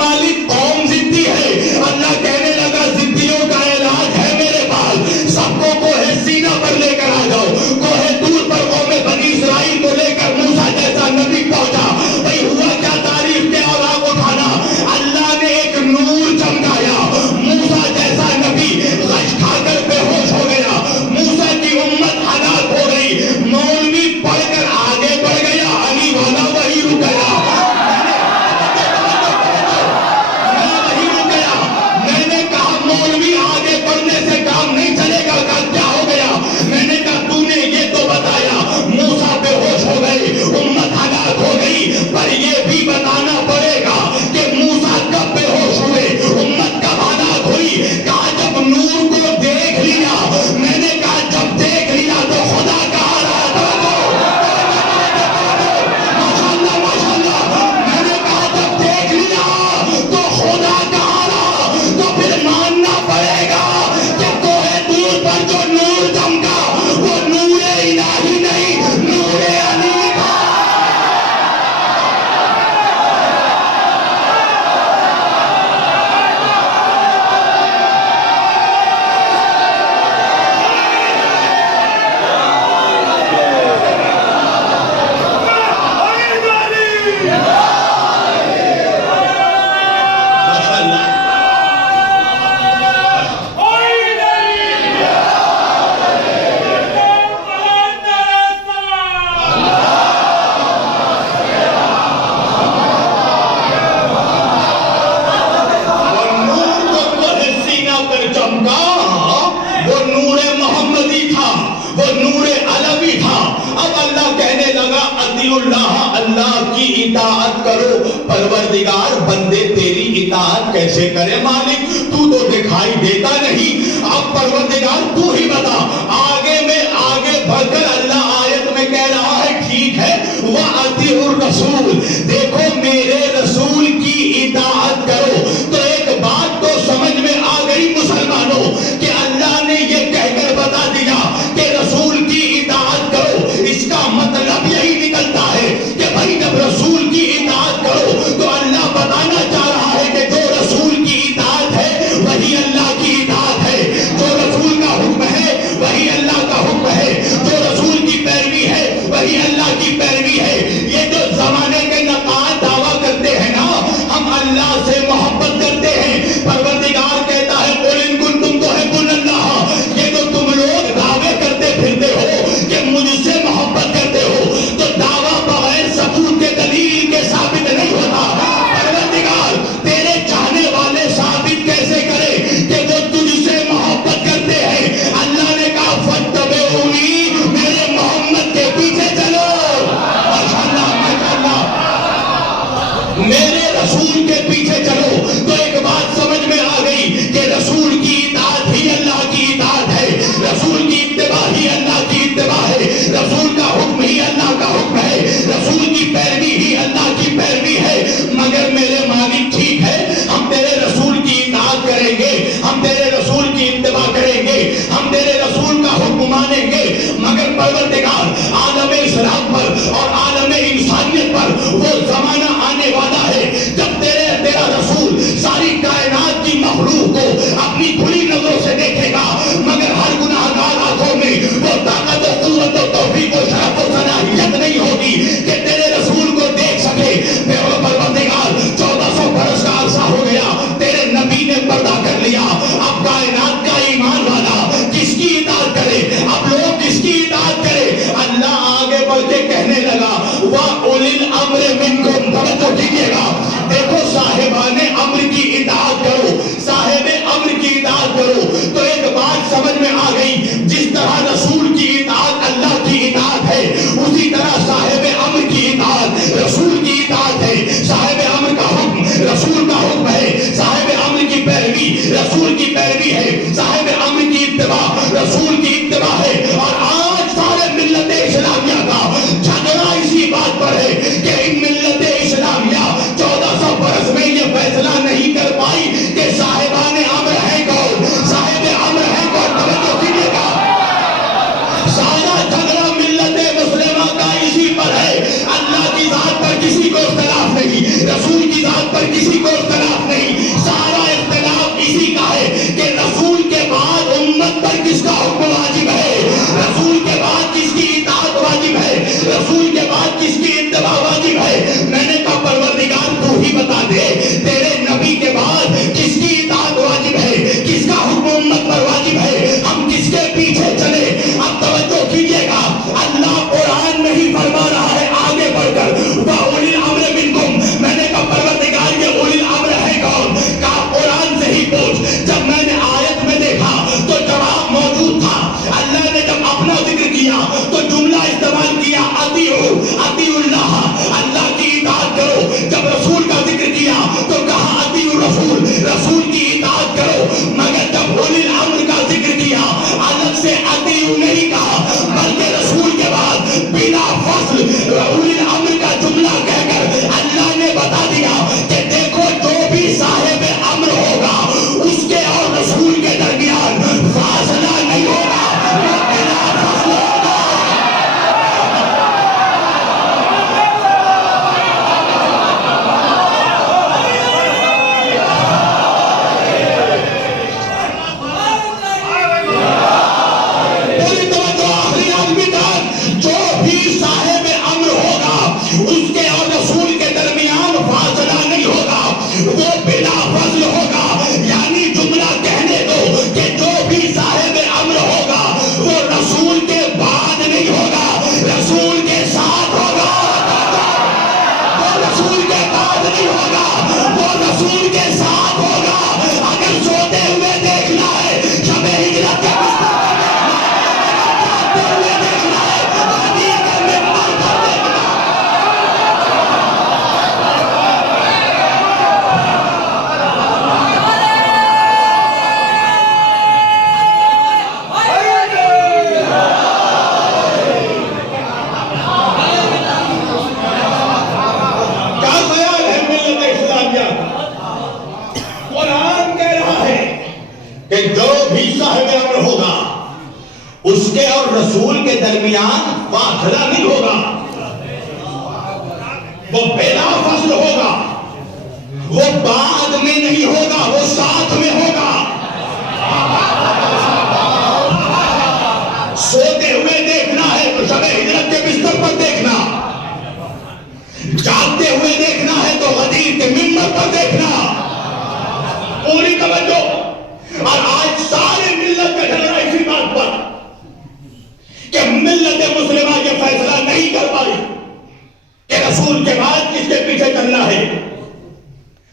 مالک قوم ضدی ہے. اللہ کہنے لگا ضدیوں کا علاج ہے میرے پاس. سب کو کوہ سینا پر لے کر آ جاؤ. کوہ طور پر قوم بنی اسرائیل کو لے کر موسیٰ جیسا نبی پہنچا. بھئی ہوا کیا تاریخ کے اور آگ اٹھانا. اللہ نے ایک نور چمکایا. موسیٰ جیسا نبی غش کھا کر بے ہوش ہو گیا. موسیٰ کی امت ہلاک ہو گئی. مولوی پڑھ کر آگے بڑھ گیا, علی والا وہی رک گیا. میں نے کہا مولوی آگے بڑھنے سے کام نہیں چلے گا. کیا ہو گیا؟ میں نے کہا تو نے یہ تو بتایا موسیٰ بے ہوش ہو گئی, امت ہلاک ہو گئی, پر یہ بھی بتانا پڑے گا کہ موسیٰ کب بے ہوش ہوئے, امت کب ہلاک ہوئی. کہا جب نور کو دیکھ لیا. میں نے کہا جب دیکھ لیا تو خدا کہا رہا تھا. ماشاءاللہ ماشاءاللہ. میں نے کہا جب دیکھ لیا تو خدا کہا رہا. تو پھر ماننا پڑے گا کہ کوہ طور پر جو نور چمکا وہ نور الہی نہیں, نور علی تھا. اللہ کی اطاعت کرو. پروردگار بندے تیری اطاعت کیسے کرے مالک, تو دکھائی دیتا نہیں. اب پروردگار تو ہی بتا. آگے بڑھ کر اللہ آیت میں کہہ رہا ہے ٹھیک ہے وَأَطِیعُوا الرَّسُولَ, دیکھو میرے رسول کی اطاعت کرو. تو ایک بات تو سمجھ میں آ گئی مسلمانوں کہ اللہ نے یہ کہہ کر بتا دیا کہ رسول کی اطاعت کرو. اس کا مطلب یہی نکلتا ہے کہ بھائی جب رسول کی اطاعت کرو تو اللہ بتانا چاہ رہا ہے کہ جو رسول کی اطاعت ہے وہی اللہ کی اطاعت ہے. جو رسول کا حکم ہے وہی اللہ کا حکم ہے. جو رسول کی پیروی ہے وہی اللہ کی پیروی ہے. یہ جو زمانے کے نقاد دعویٰ کرتے ہیں نا ہم اللہ سے محبت کرتے ہیں. پروردگار کہتا ہے قُلْ إِن كُنتُمْ تُحِبُّونَ اللَّهَ. یہ جو تم لوگ دعوے کرتے پھرتے ہو کہ مجھ سے محبت کرتے ہو تو دعویٰ بغیر ثبوت کے دلیل کے ثابت نہیں ہوتا. پروردگار تیرے چاہنے والے ثابت کیسے کرے کہ وہ تجھ سے محبت کرتے ہیں. اللہ نے کہا فَاتَّبِعُونِی, میرے محمد کے پیچھے چلو. ماشاءاللہ ماشاءاللہ, میرے رسول کے پیچھے چلو. تو ایک بات سمجھ میں آ گئی کہ رسول کی اطاعت ہی اللہ کی اطاعت ہے. رسول کی اتباع ہی اللہ کی اتباع ہے. رسول کا حکم ہی اللہ کا حکم ہے. رسول کی پیروی ہی اللہ کی پیروی ہے. مگر میرے مالک ٹھیک ہے ہم تیرے رسول کی اطاعت کریں گے, ہم تیرے رسول کی اتباع کریں گے, ہم تیرے رسول کا حکم مانیں گے. مگر پروردگار عالم اسلام پر اور عالم انسانیت پر وہ زمانہ آنے والا ہے جب تیرا رسول وہ بلا فضل ہوگا. یعنی جملہ کہنے دو کہ جو بھی صاحب امر ہوگا وہ رسول کے بعد نہیں ہوگا, رسول کے ساتھ ہوگا. وہ رسول کے بعد نہیں ہوگا, وہ رسول کے ساتھ ہوگا. اگر سوتے ہوئے دیکھنا ہے شب ہجرت کے بستر پر دیکھنا ہے, جاگتے ہوئے دیکھنا ہے حدیث کے منبر پر دیکھنا ہے. کیا خیال ہے ملت اسلامیہ کا؟ قرآن کہہ رہا ہے کہ جو بھی صاحب امر ہوگا اس کے اور رسول کے درمیان فاصلہ نہیں ہوگا, وہ بلا فصل ہوگا, وہ بعد میں نہیں ہوگا, وہ ساتھ میں ہوگا. سوتے ہوئے دیکھنا ہے تو شب ہجرت کے بستر پر دیکھنا, جاگتے ہوئے دیکھنا ہے تو غدیر کے منبر پر دیکھنا. پوری توجہ. اور آج سارے ملت کا جھگڑا اسی بات پر کہ ملت مسلمہ یہ فیصلہ نہیں کر پائی کہ رسول کے بعد کس کے پیچھے چلنا ہے,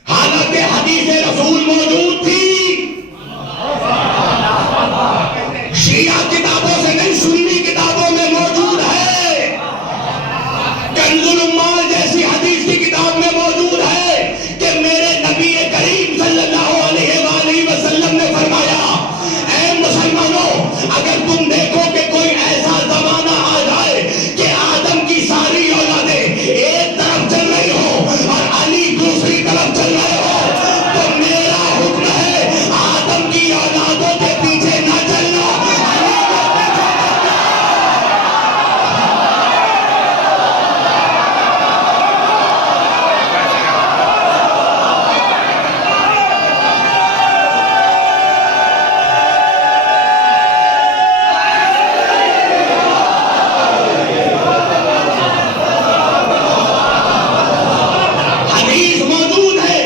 حالانکہ حدیث رسول موجود تھی. شیعہ کتابوں سے نہیں, سنی کتابوں میں موجود ہے. کنز الامال جیسی حدیث کی کتاب میں موجود ہے کہ میرے نبی کریم صلی اللہ علیہ وآلہ وسلم نے فرمایا, اے مسلمانوں اگر تم دیکھو کہ کوئی ایسا زمانہ آ جائے کہ آدم کی ساری اولادیں ایک طرف چل رہی ہو اور علی دوسری طرف چل رہے ہو, تو میرا حکم ہے آدم کی اولادوں کے پیچھے نہ چلنا, حدیث موجود ہے.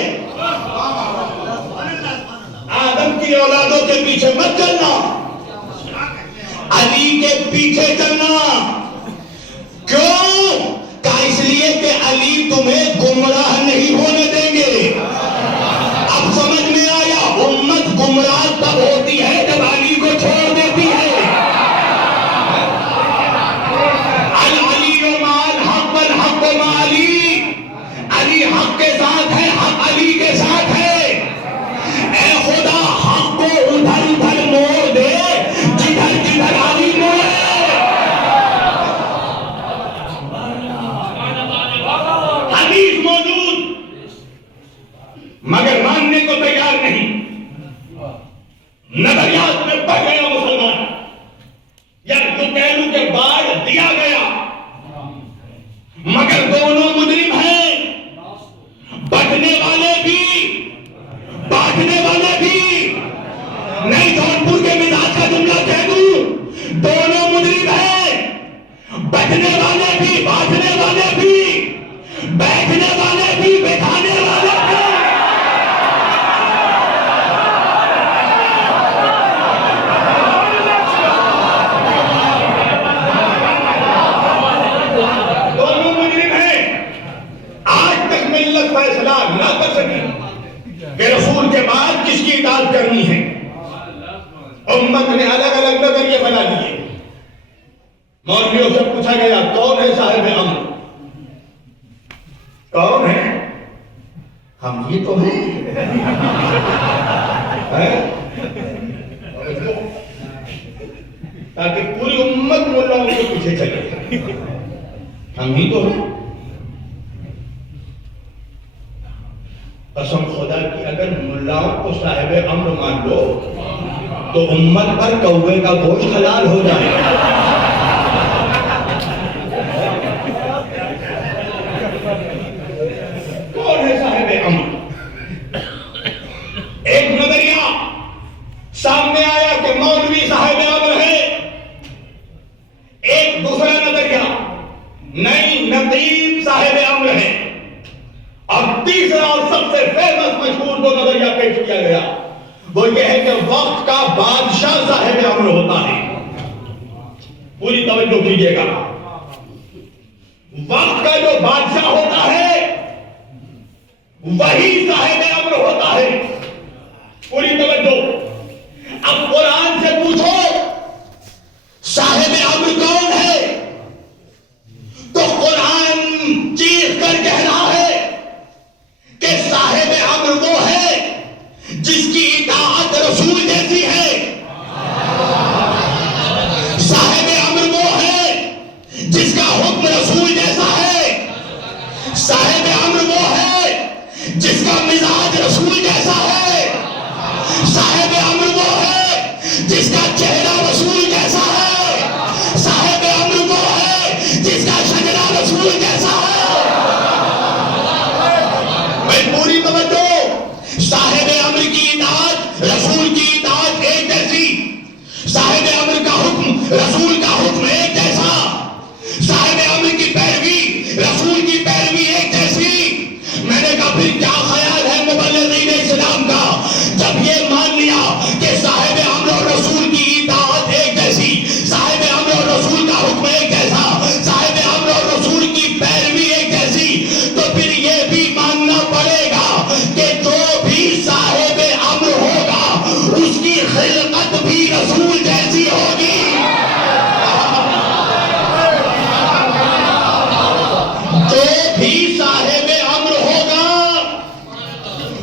آدم کی اولادوں کے پیچھے مت چلنا, علی کے پیچھے چلنا. کیوں؟ کہ اس لیے کہ علی تمہیں گمراہ نہیں ہونے دیں گے. اب سمجھ میں آیا, امت گمراہ تب ہوتی ہے جب علی کو چھوڑ دیتی ہے. العلی مع الحق والحق مع علی, علی حق کے ساتھ ہے, حق علی کے ساتھ ہے. اے خدا حق کو ادھر ادھر موڑ دے جدھر جدھر علی موڑے. حدیث موجود مگر ماننے کو تیار نہیں. نظریات میں بڑھ گیا مسلمان, یا تو کہہ لوں کہ باڑ دیا گیا. مگر دونوں مجرم ہیں, بٹنے والے بھی بانٹنے والے بھی. نہیں جونپور کے مزاج کا جملہ کہہ دوں, دونوں مجرم ہیں, بٹنے والے بھی بانٹنے والے بھی, بیٹھنے والے بھی بیٹھانے والے بھی. دونوں مجرم ہیں. آج تک ملت فیصلہ نہ کر سکی کہ رسول کے بعد کس کی اطاعت کرنی ہے. امت نے الگ الگ نظریے بنا لیے. مولویوں سے پوچھا گیا کون ہے صاحب امر, کون ہے؟ ہم ہی تو ہیں. تاکہ پوری امت ملاؤں کے پیچھے چلے, ہم ہی تو ہیں. قسم خدا کی اگر ملاؤں کو صاحب امر مان لو تو امت پر کوے کا گوشت حلال ہو جائے. کون ہے صاحب امر؟ ایک نظریہ سامنے آیا کہ مولوی صاحب امر ہے. ایک دوسرا نظریہ نہیں نقیب صاحب امر ہے. اور تیسرا اور سب سے فیمس وہ یہ ہے کہ وقت کا بادشاہ صاحب امر ہوتا ہے. پوری توجہ کیجیے گا. وقت کا جو بادشاہ ہوتا ہے وہی صاحب امر ہوتا ہے. پوری توجہ. اب قرآن سے پوچھو صاحب امر کون ہے تو قرآن چیخ کر کہہ رہا ہے کہ صاحب امر وہ ہے جس کی اطاعت رسول جیسی ہے. صاحب امر وہ ہے جس کا حکم رسول جیسا ہے. صاحب امر وہ ہے جس کا مزاج رسول جیسا ہے. صاحب امر وہ ہے جس کا چہرہ رسول جیسا ہے. صاحب امر وہ ہے جس کا شجرہ رسول جیسا ہے. میں پوری توجہ. صاحب امر کی اطاعت رسول کی اطاعت ایک جیسی. صاحب امر کا حکم رسول کا حکم ایک جیسا. صاحب امر کی پیروی رسول کی پیروی ایک جیسی. میں نے کہا پھر کیا خیال ہے مبلغین اسلام کا جب یہ مان لیا کہ صاحب امر اور رسول کی اطاعت ایک جیسی, صاحب امر اور رسول کا حکم ایک جیسا, صاحب امر اور رسول کی پیروی ایک جیسی, تو پھر یہ بھی ماننا پڑے گا کہ جو بھی صاحب امر ہوگا اس کی خلقت بھی رسول جیسی ہوگی. جو بھی صاحب امر ہوگا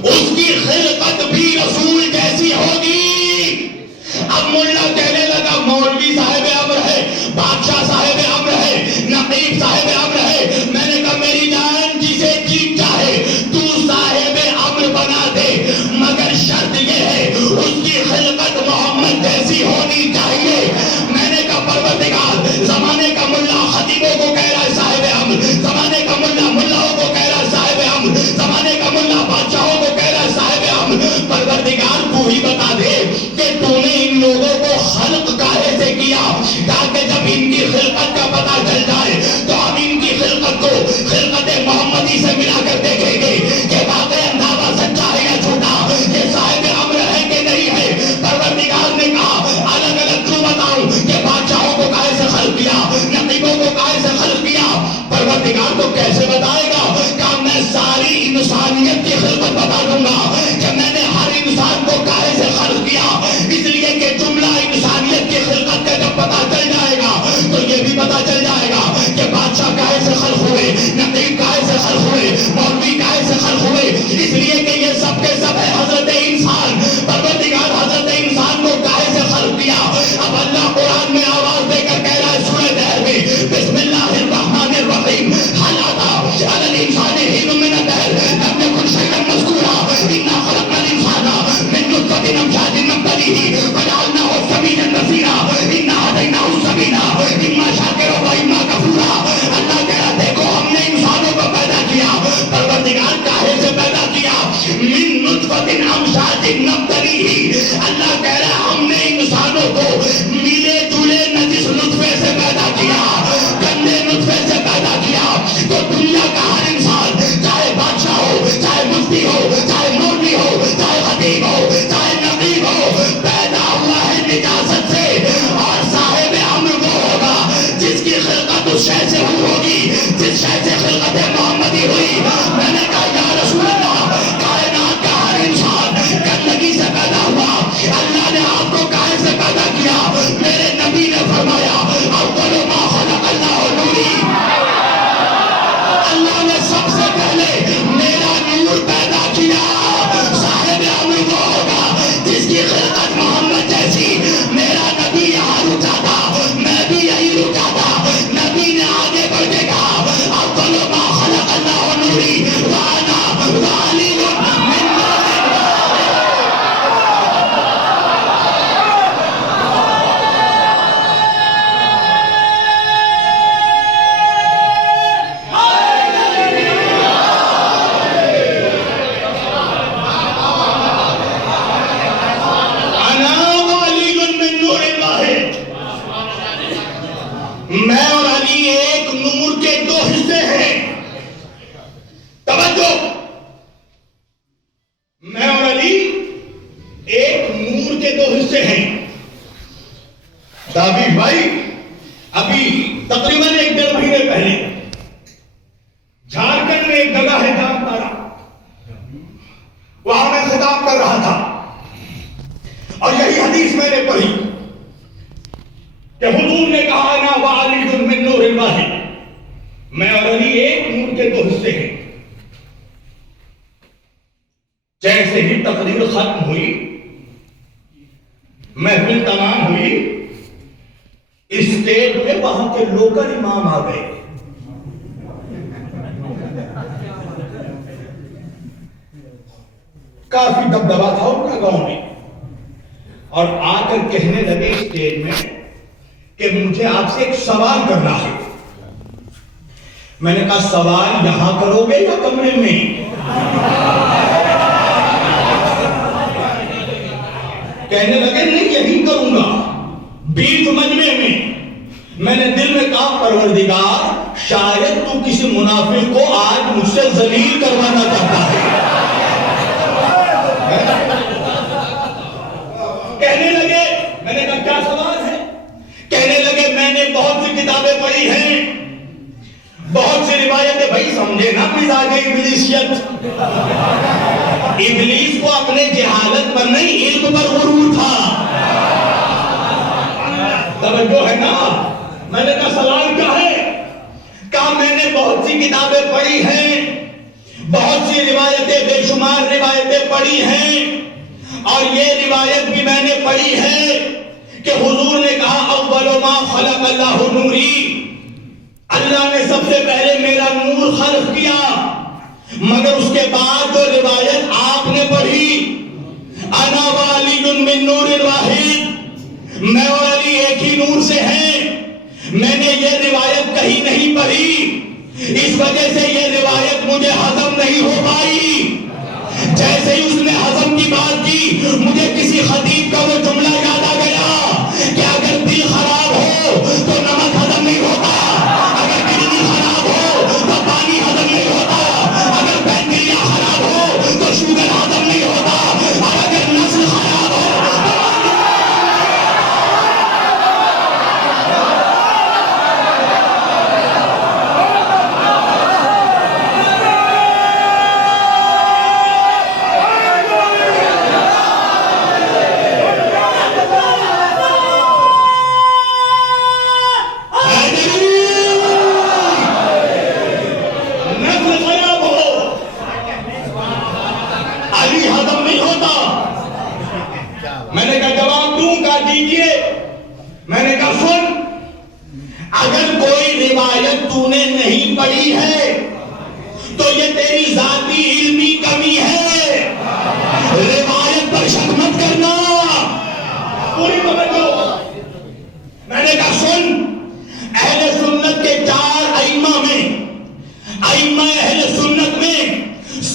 اس کی خلقت بھی رسول جیسی ہوگی. اب ملا کہنے لگا مولوی صاحب امر ہے, بادشاہ صاحب امر ہے, نقیب صاحب امر ہے. میں نے کہا میری جان جسے جیت چاہے تو صاحب امر بنا دے, مگر شرط یہ ہے اس کی خلقت محمد جیسی ہونی چاہیے. میں نے کہا پروردگار زمانے کا ملا خطیبوں کو کہہ رہا ہے صاحب امر, زمانے کا ملا ملاؤں کو کہہ رہا ہے صاحب امر, زمانے کا ملا بادشاہوں کو کہہ رہا ہے صاحب امر. پروردگار تو ہی بتا دے کہ تو نے ان لوگوں کو خلق کاہے سے کیا, تاکہ جب ان کی خلقت کا پتہ چل جائے تو ہم ان کی خلقت کو خلقت محمدی سے ملا کر دیکھیں گے کہ واقعی اندازہ سچا ہے یا جھوٹا, یہ صاحب امر ہے کہ نہیں ہے. پروردگار نے کہا الگ الگ کیوں بتاؤں کہ بادشاہوں کو کاہے سے خلق کیا, نقیبوں کو کاہے سے خلق کیا. پروردگار تو کیسے بتائے گا کہ میں ساری انسانیت کی خلقت بتا دوں گا کہ میں نے ہر انسان کو کاہے سے خلق کیا. اس لیے کہ جملہ انسانیت کی خلقت کا جب پتا چل جائے گا تو یہ بھی پتا چل جائے گا کہ بادشاہ کاہے سے خلق ہوئے, نقیب کاہے سے خلق ہوئے, مولوی کاہے سے خلق ہوئے. اس لیے کہ یہ سب کے سب ہے حضرت انسان. پروردگار حضرت انسان کو کاہے سے خلق کیا. اب اللہ قرآن میں آواز دے کر کہہ رہا ہے سورہ دہر میں بسم اللہ الرحمن الرحیم حل اتی علی الانسان حین من الدہر لم یکن شیئا مذکورا انا خلقنا الانسان من نطفة امشاج نبتلیہ فجعلناہ سمیعا بصیرا انا ہدیناہ السبیل اما شاکرا و اما کفورا. اللہ کہہ رہا دیکھو ہم نے انسانوں کو پیدا کیا. پروردگار کاہے سے پیدا کیا؟ من نطفة امشاج نبتلیہ. اللہ کہہ رہا ہم نے انسانوں کو ملے جلے نجس نطفے سے پیدا کیا, گندے نطفے سے پیدا کیا. تو دنیا کا ہر انسان چاہے بادشاہ ہو, چاہے مفتی ہو, چاہے مولوی ہو, چاہے خطیب ہو, چاہے نقیب ہو, پیدا ہوا ہے نجاست سے. اور صاحب امر وہ ہوگا جس کی خلقت اس شے سے ہوگی جس شے سے خلقت محمدی ہوئی. میں نے کہا یا رسول اللہ کائنات کا ہر انسان گندگی سے پیدا ہوا, اللہ نے آپ کو کاہے سے پیدا کیا؟ میرے نبی نے فرمایا اول ما خلق اللہ نوری. اللہ نے سب سے پہلے میرا نور پیدا کیا. صاحب امر وہ ہوگا جس کی خلقت محمد جیسی. میرا نبی یہاں رکا تھا, میں بھی یہی رکا تھا. نبی نے آگے بڑھ کے کہا اول ما خلق اللہ نوری وانا وعلی من نور. میں اور علی ایک نور کے دو حصے ہیں. توجہ, میں اور علی ایک سے ہیں. دابیش بھائی ابھی تقریباً 1-1.5 مہینے پہلے جھارکھنڈ میں ایک جگہ ہے جامتارا، وہاں میں خطاب کر رہا تھا اور یہی حدیث میں نے پڑھی کہ حضور نے کہا نا وعلی من نور واحد، میں اور علی ایک نور کے 2 حصے ہیں. جیسے ہی تقریر ختم ہوئی، محفل تمام ہوئی، اسٹیج پہ وہاں کے لوکل امام آ گئے. کافی دبدبا تھا ان کا گاؤں میں، اور آ کر کہنے لگے اسٹیج میں کہ مجھے آپ سے ایک سوال کرنا ہے. میں نے کہا سوال یہاں کرو گے یا کمرے میں؟ کہنے لگے نہیں یہی کروں گا بیچ مجمع میں. میں نے دل میں کہا پروردگار شاید تو کسی منافق کو آج مجھ سے ذلیل کروانا چاہتا ہے. کہنے لگے، میں نے کہا کیا سوال ہے؟ کہنے لگے میں نے بہت سی کتابیں پڑھی ہیں، بہت سی روایتیں. بھائی سمجھے نا مزاج ابلیسیت. ابلیس کو اپنے جہالت پر نہیں علم پر غرور تھا. توجہ ہے نا؟ میں نے کہا سوال کیا ہے؟ کہا میں نے بہت سی کتابیں پڑھی ہیں، بہت سی روایتیں، بے شمار روایتیں پڑھی ہیں، اور یہ روایت بھی میں نے پڑھی ہے کہ حضور نے کہا اول ما خلق اللہ نوری، اللہ نے سب سے پہلے میرا نور خلق کیا. مگر اس کے بعد جو روایت آپ نے پڑھی انا والی من نور واحد، میں اور علی ایک ہی نور سے ہیں، میں نے یہ روایت کہیں نہیں پڑھی. اس وجہ سے یہ روایت مجھے ہضم نہیں ہو پائی. جیسے ہی اس نے ہضم کی بات کی، مجھے کسی خطیب کا وہ جملہ یاد آ گیا کہ اگر دل خراب ہو تو نمک ہضم نہیں ہوتا، اگر کڈنی خراب ہو تو پانی ہضم نہیں ہوتا، اگر پینکریا خراب ہو تو شوگر ہضم نہیں ہوتا، اور اگر نسل خراب ہو پڑی ہے تو یہ تیری ذاتی علمی کمی ہے. روایت پر شک مت کرنا. پوری توجہ. میں نے کہا سن، اہل سنت کے 4 ائمہ میں، ائمہ اہل سنت میں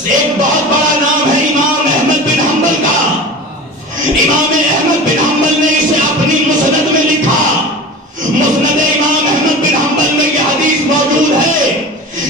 ایک بہت بڑا نام ہے امام احمد بن حنبل کا. امام احمد بن حنبل نے اسے اپنی مسند میں لکھا. مسند امام احمد بن حنبل میں یہ حدیث موجود ہے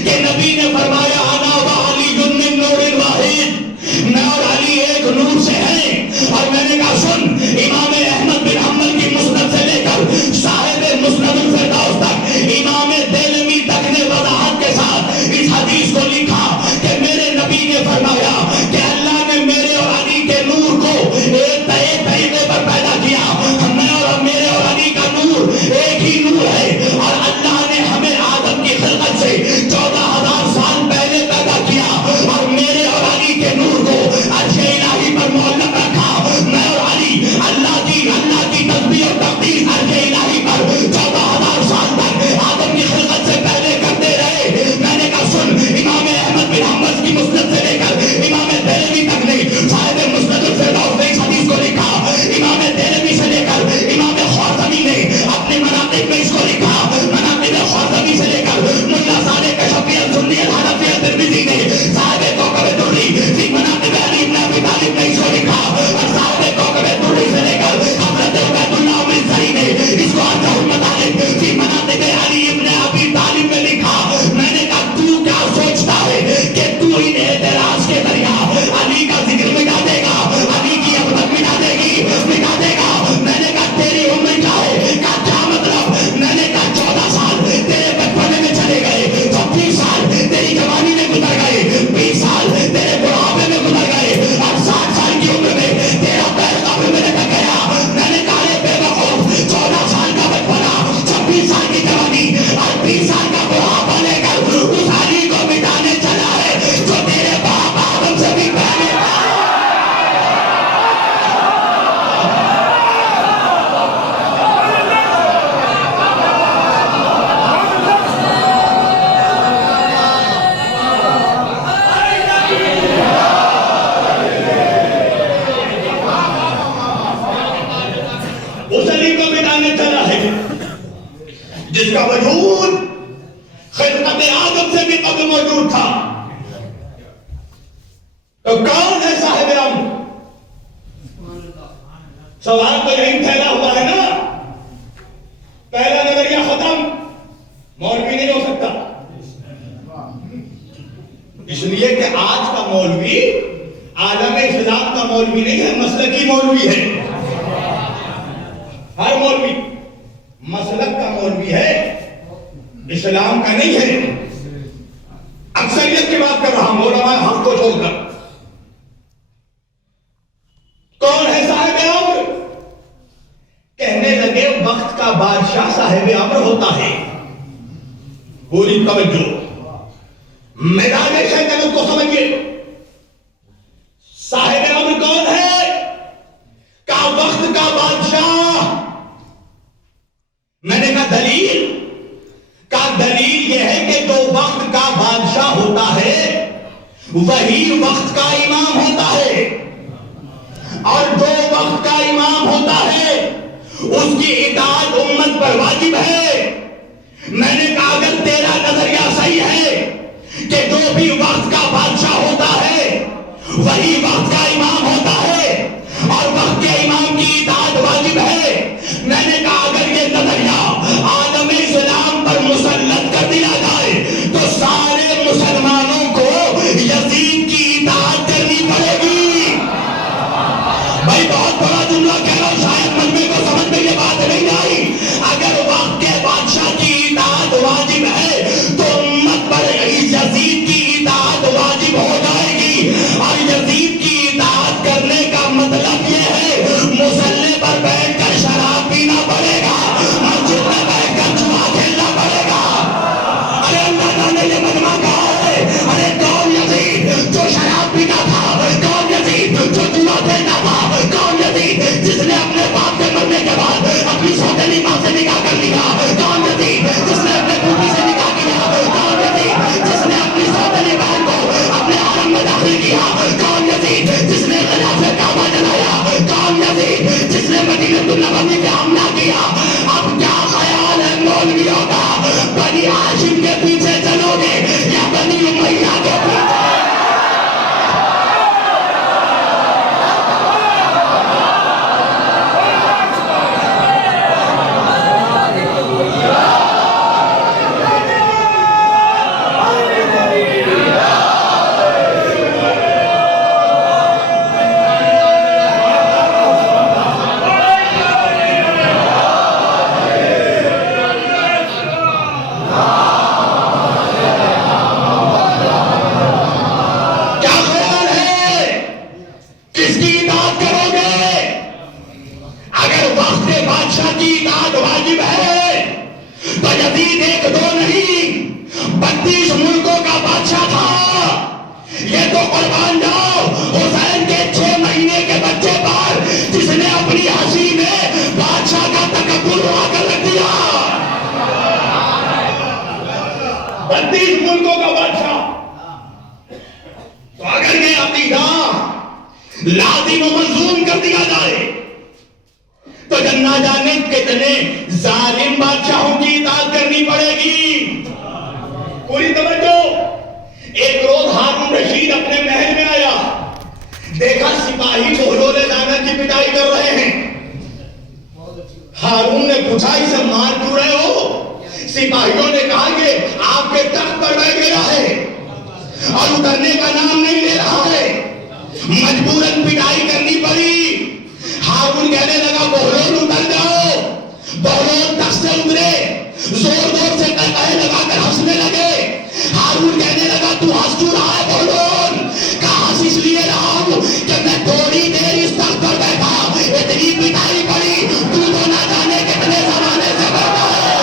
کہ نبی نے فرمایا انا وعلی من نور واحد، میں اور علی ایک نور سے ہیں. اور میں نے کہا سن، امام احمد بن حنبل کی مسند سے لے کر صاحب مسند الفردوس تک، امام دیلمی تک نے وضاحت کے ساتھ اس حدیث کو لکھا کہ میرے نبی نے فرمایا کہ اللہ نے میرے اور علی کے نور کو ایک طریقے پر پیدا کیا. میں اور میرے اور علی کا نور ایک ہی نور ہے، اور اللہ نے ہمیں آدم کی خلقت سے 14,000 سال پہلے پیدا کیا، اور میرے اور علی کے نور کو عرش الہی پر معلق رکھا. میں اور علی اللہ کی سوال تو یہی پھیلا ہوا ہے نا، پہلا نظریہ ختم، مولوی نہیں ہو سکتا، اس لیے کہ آج کا مولوی عالم اسلام کا مولوی نہیں ہے، مسلکی مولوی ہے۔ ہر مولوی مسلک کا مولوی ہے، اسلام کا نہیں ہے۔ اکثریت کی بات کر رہا ہوں، علماء حق کو چھوڑ کر۔ کون ہے صاحب امر؟ کہنے لگے وقت کا بادشاہ صاحب امر ہوتا ہے۔ پوری توجہ، میدان شیطنت کو سمجھیے۔ صاحب امر کون ہے؟ کا وقت کا بادشاہ۔ میں نے کہا دلیل؟ کا دلیل یہ ہے کہ جو وقت کا بادشاہ ہوتا ہے وہی وقت کا امام ہوتا ہے، اور جو وقت کا امام ہوتا ہے اس کی اطاعت امت پر واجب ہے۔ میں نے کہا اگر تیرا نظریہ صحیح ہے کہ جو بھی وقت کا بادشاہ ہوتا ہے وہی وقت کا امام ہوتا ہے اور وقت کے امام کی اطاعت واجب ہے، میں نے کہا اگر یہ نظریہ عالم اسلام پر مسلط کر دیا جائے تو سارے مسلمانوں کو یزید کی اطاعت کرنی پڑے گی۔ بھائی بہت بڑا جملہ کہہ رہا ہوں، شاید مجمع کو سمجھ میں یہ بات نہیں آئی۔ اگر وقت کے بادشاہ کی اطاعت واجب ہے تو امت پر یزید کی اطاعت واجب ہو جائے گی، اور یزید کی اطاعت کرنے کا مطلب یہ ہے مصلی پر بیٹھ کر شراب پینا پڑے گا، مسجد میں بیٹھ کر جوا کھیلنا پڑے گا۔ ارے اللہ تعالیٰ نے یہ مجمع کہا ہے، ارے کون یزید جو شراب پیتا تھا، کون یزید جو جوا کھیلتا تھا، کون یزید جس نے اپنے باپ کے مرنے کے بعد اپنی سوتیلی ماں سے نکاح کر لیا، کون یزید جس نے اپنے پھوپھی سے نکاح کیا، کون یزید جس نے اپنی سوتیلی بہن کو اپنے حرم میں داخل کیا، کون یزید جس نے خلاف کعبہ جلایا، کون یزید جس نے مدینہ النبوی پہ حملہ کیا۔ اب کیا خیال ہے مولویوں کا، بنی ہاشم کے پیچھے چلو گے یا بنی امیہ کے پیچھے؟ لازم و ملزوم کر دیا جائے تو نہ جانے کتنے ظالم بادشاہوں کی اطاعت کرنی پڑے گی۔ پوری توجہ۔ ایک روز ہارون رشید اپنے محل میں آیا، دیکھا سپاہی بہلول دانا کی پٹائی کر رہے ہیں۔ ہارون نے پوچھا اسے مار کیوں رہے ہو؟ سپاہیوں نے کہا کہ آپ کے تخت پر بیٹھ گیا ہے اور اترنے کا نام نہیں لے رہا ہے، مجبوراً پٹائی کرنی پڑی۔ ہارون کہنے لگا بہلول اتر جاؤ۔ بہلول تخت سے اترے، زور زور سے کہنے لگا کر ہنسنے لگے۔ ہارون کہنے لگا تو ہنس کیوں رہا ہے بہلول؟ کہا ہنس اس لیے رہا ہوں کہ میں تھوڑی دیر اس تخت پر بیٹھا، اتنی پٹائی پڑی، تو نہ جانے کتنے زمانے سے بیٹھا ہے۔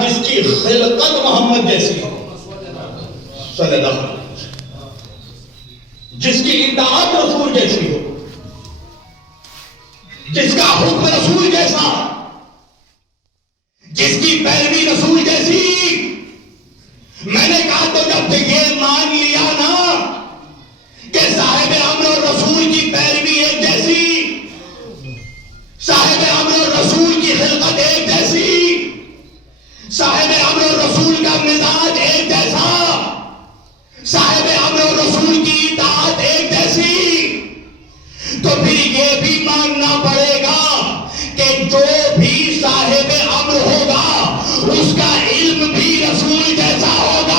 جس کی خلقت محمد جیسی ہو صلی اللہ علیہ وسلم، جس کی اطاعت رسول جیسی ہو، جس کا حکم رسول جیسا، جس کی پیروی رسول جیسی. میں نے کہا تو جب یہ مان لیا نا کہ صاحب امر اور رسول کی پیروی ایک جیسی، صاحب امر اور رسول کی خلقت ایک جیسی، صاحب امر اور رسول کا مزاج ایک جیسا، صاحب امر اور رسول کی اطاعت ایک جیسی، تو پھر یہ بھی ماننا پڑے گا کہ جو بھی صاحب امر ہوگا اس کا علم بھی رسول جیسا ہوگا.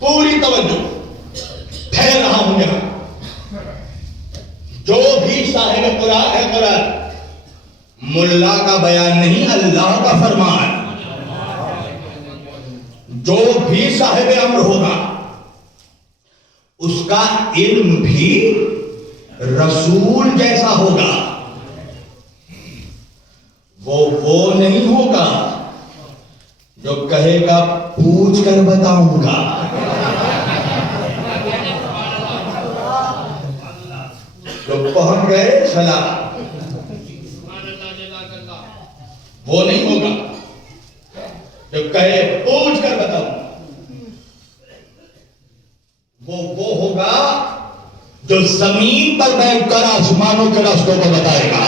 پوری توجہ ٹھہر رہا ہوں یہاں. جو بھی صاحب قرآن ہے، قرآن ملا کا بیان نہیں، اللہ کا فرمان. جو بھی صاحب امر ہوگا اس کا علم بھی رسول جیسا ہوگا. وہ نہیں ہوگا جو کہے گا پوچھ کر بتاؤں گا. جو پہنچ گئے سلام، وہ نہیں ہوگا جو کہے پوچھ کر بتاؤں. وہ ہوگا جو زمین پر بیٹھ کر آسمانوں کے راستوں کو بتائے گا.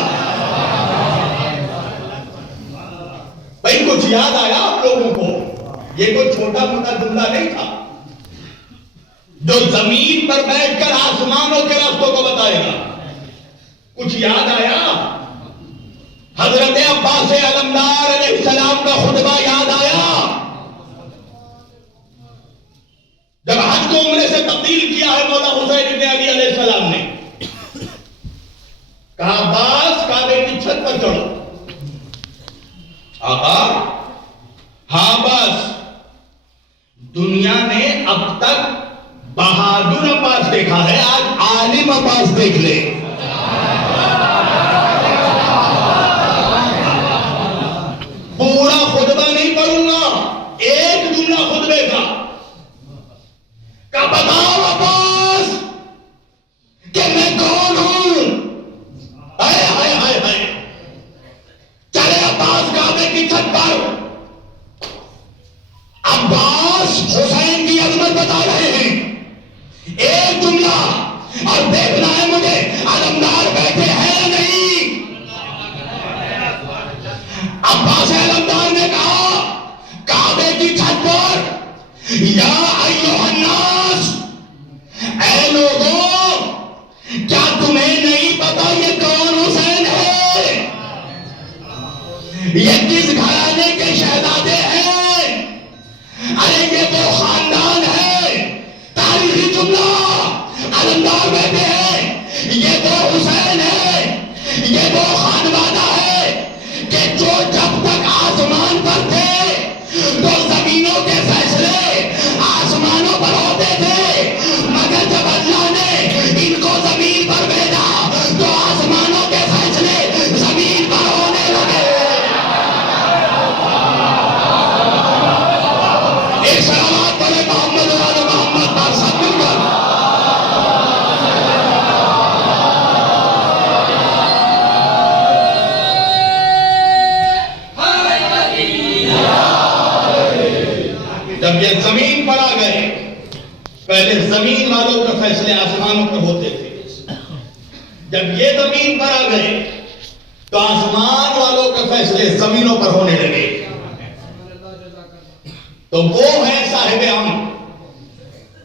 بھائی کچھ یاد آیا آپ لوگوں کو؟ یہ کوئی چھوٹا موٹا جملہ نہیں تھا. جو زمین پر بیٹھ کر آسمانوں کے راستوں کو بتائے گا. کچھ یاد آیا؟ حضرت عباس علمدار علیہ السلام کا خطبہ یاد آیا جب حج کو عمرے سے تبدیل کیا ہے مولا حسین ابن علی علیہ السلام نے. کہا عباس کعبے کی چھت پر چڑھو. آقا ہاں بس دنیا نے اب تک بہادر عباس دیکھا ہے، آج عالم عباس دیکھ لے. پورا خطبہ نہیں پڑھوں گا، ایک جملہ خطبے کا کہ بتاؤ عباس کہ میں کون ہوں. ہائے ہائے ہائے ہائے. چلے عباس کعبے کی چھت پر، عباس حسین کی عظمت بتا رہے ہیں. ایک جملہ اور دیکھنا ہے مجھے علمدار بیٹھے ہیں یا نہیں. عباس علمدار نے کہا کعبے کی چھت پر، یا ایھا الناس، اے لوگوں کیا تمہیں نہیں پتا یہ کون حسین ہے؟ یہ کس گھرانے کے شہزادے ہیں؟ ارے یہ وہ خاندان ہے. تاریخی جملہ، علمدار بیٹھے ہیں، یہ وہ حسین ہے، یہ وہ خانوادہ ہے کہ جو جب تک آسمان پر تھے تو زمینوں کے فیصلے آسمانوں پر ہوتے تھے، مگر جب اللہ نے ان کو زمین پر بھیجا تو آسمانوں کے فیصلے زمین پر ہونے لگے. ایک سلامات پڑھے محمد والے محمد پر سب مل کر. جب یہ زمین پر آ گئے، پہلے زمین والوں کے فیصلے آسمانوں پر ہوتے تھے. جب یہ زمین پر آ گئے تو آسمان والوں کے فیصلے زمینوں پر ہونے لگے. تو وہ ہے صاحب امر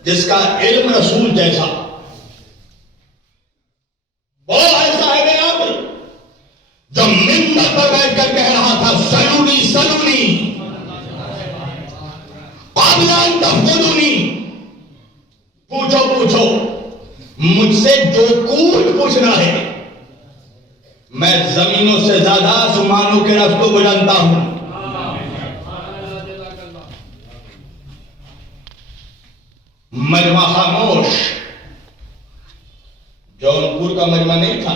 جس کا علم رسول جیسا. وہ ہے صاحب امر جو منبر پر بیٹھ کر کہہ رہا تھا سلونی سلونی قبل ان تفقدونی. پوچھو پوچھو مجھ سے جو کچھ پوچھنا ہے. میں زمینوں سے زیادہ آسمانوں کے راستوں کو جانتا ہوں. مجمع خاموش جونپور کا مجمع نہیں تھا.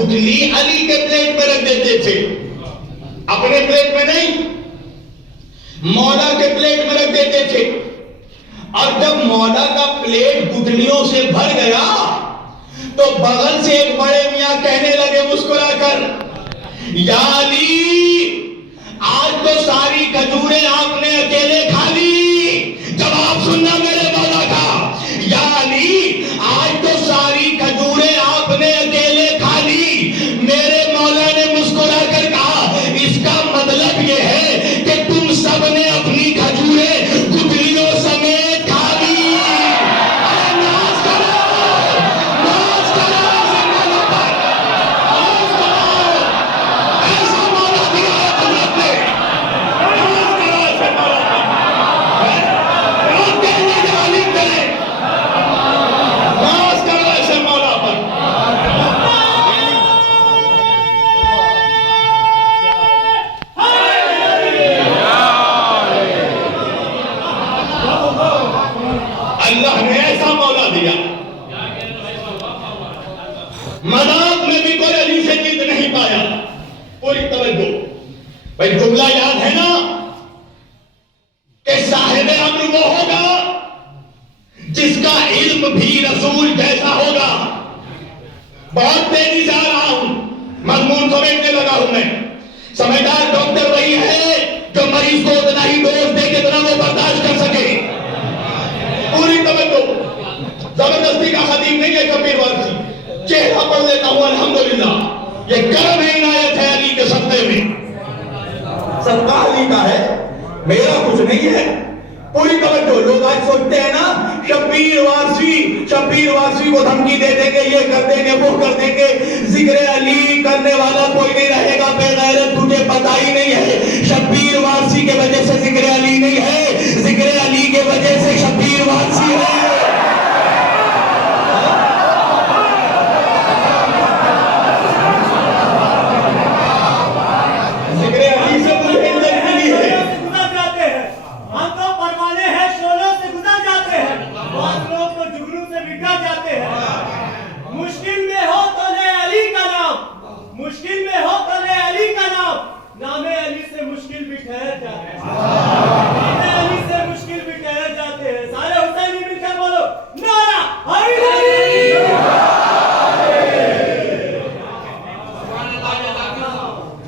گٹھلی علی کے پلیٹ میں رکھ دیتے تھے، اپنے پلیٹ میں نہیں، مولا کے پلیٹ میں رکھ دیتے تھے. اور جب مولا کا پلیٹ گٹھلیوں سے بھر گیا تو بغل سے ایک بڑے میاں کہنے لگے مسکرا کر، یا علی آج تو ساری کھجوریں آپ نے اکیلے کھا لی. جواب سننا میرے مولا کا، یا علی آج تو ساری کھجوریں آپ نے اکیلے کھا لی. میرے مولا نے مسکرا کر کہا، اس کا مطلب یہ ہے کہ تم سب نے اپنی کھجوریں گٹھلیوں سمیت کھا لی. ناز کرو، ناز کرو ایسے مولا پر، ناز کرو. ایسا مولا دیا ہے قدرت نے. ناز کرو ایسے مولا پر. لوگ کہیں گے علی کرے، ناز کرو ایسے مولا پر. اللہ نے ایسا مولا دیا. مناط میں بھی کوئی علی سے جیت نہیں پایا. پوری توجہ بھائی، جملہ یاد ہے نا کہ صاحب امر وہ ہوگا جس کا علم بھی رسول جیسا ہوگا. بہت تیزی سے آ رہا ہوں، مضمون سمجھنے لگا ہوں میں. سمجھدار ڈاکٹر وہی ہے جو مریض کو اتنا ہی ڈوز دے کہ اتنا وہ برداشت کر سکے. پوری توجہ، زبردستی کا خطیب نہیں ہے کبیر وارسی. چہرہ پڑھ لیتا ہوں الحمدللہ. یہ کرم ہے، عنایت ہے علی کے صدقے میں. صدقہ علی کا ہے، میرا کچھ نہیں ہے. پوری توجہ. لوگ آج سوچتے ہیں نا شبیر وارسی کو دھمکی دے دیں گے، یہ کر دیں گے، وہ کر دیں گے. ذکر علی کرنے والا کوئی نہیں رہے گا بے غیرت. تجھے پتہ ہی نہیں ہے شبیر وارسی کے وجہ سے ذکر علی نہیں ہے، ذکر علی کے وجہ سے شبیر وارسی ہے. ذکر علی سے مجھے عزت ملی ہے. گزر جاتے ہیں، ہم تو پروانے ہیں، شعلوں سے گزر جاتے ہیں. بعض لوگ تو جگروں سے بگڑ جاتے ہیں. مشکل میں ہو تو لے علی کا نام، مشکل میں ہو تو لے علی کا نام. نام علی سے مشکل بھی ٹھہر جاتے ہیں، نام علی سے مشکل بھی ٹھہر جاتے ہیں. سارے حسینی مل کر بولو نعرہ حیدری.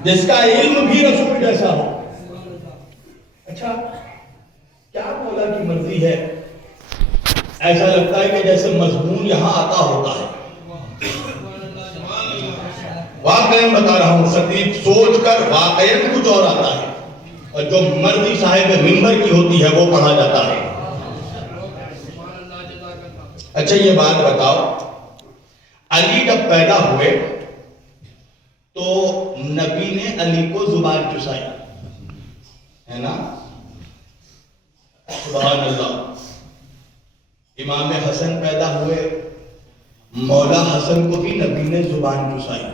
جس کا علم بھی رسول جیسا ہو. اچھا کیا مولا کی مرضی ہے؟ ایسا لگتا ہے کہ جیسے مضمون یہاں آتا ہوتا ہے. واقعی بتا رہا ہوں، خطیب سوچ کر واقعی کچھ اور آتا ہے، اور جو مرضی صاحب ممبر کی ہوتی ہے وہ پڑھا جاتا ہے. اچھا یہ بات بتاؤ، علی جب پیدا ہوئے تو نبی نے علی کو زبان چسائی ہے نا؟ سبحان اللہ. امام حسن پیدا ہوئے، مولا حسن کو بھی نبی نے زبان چسائی.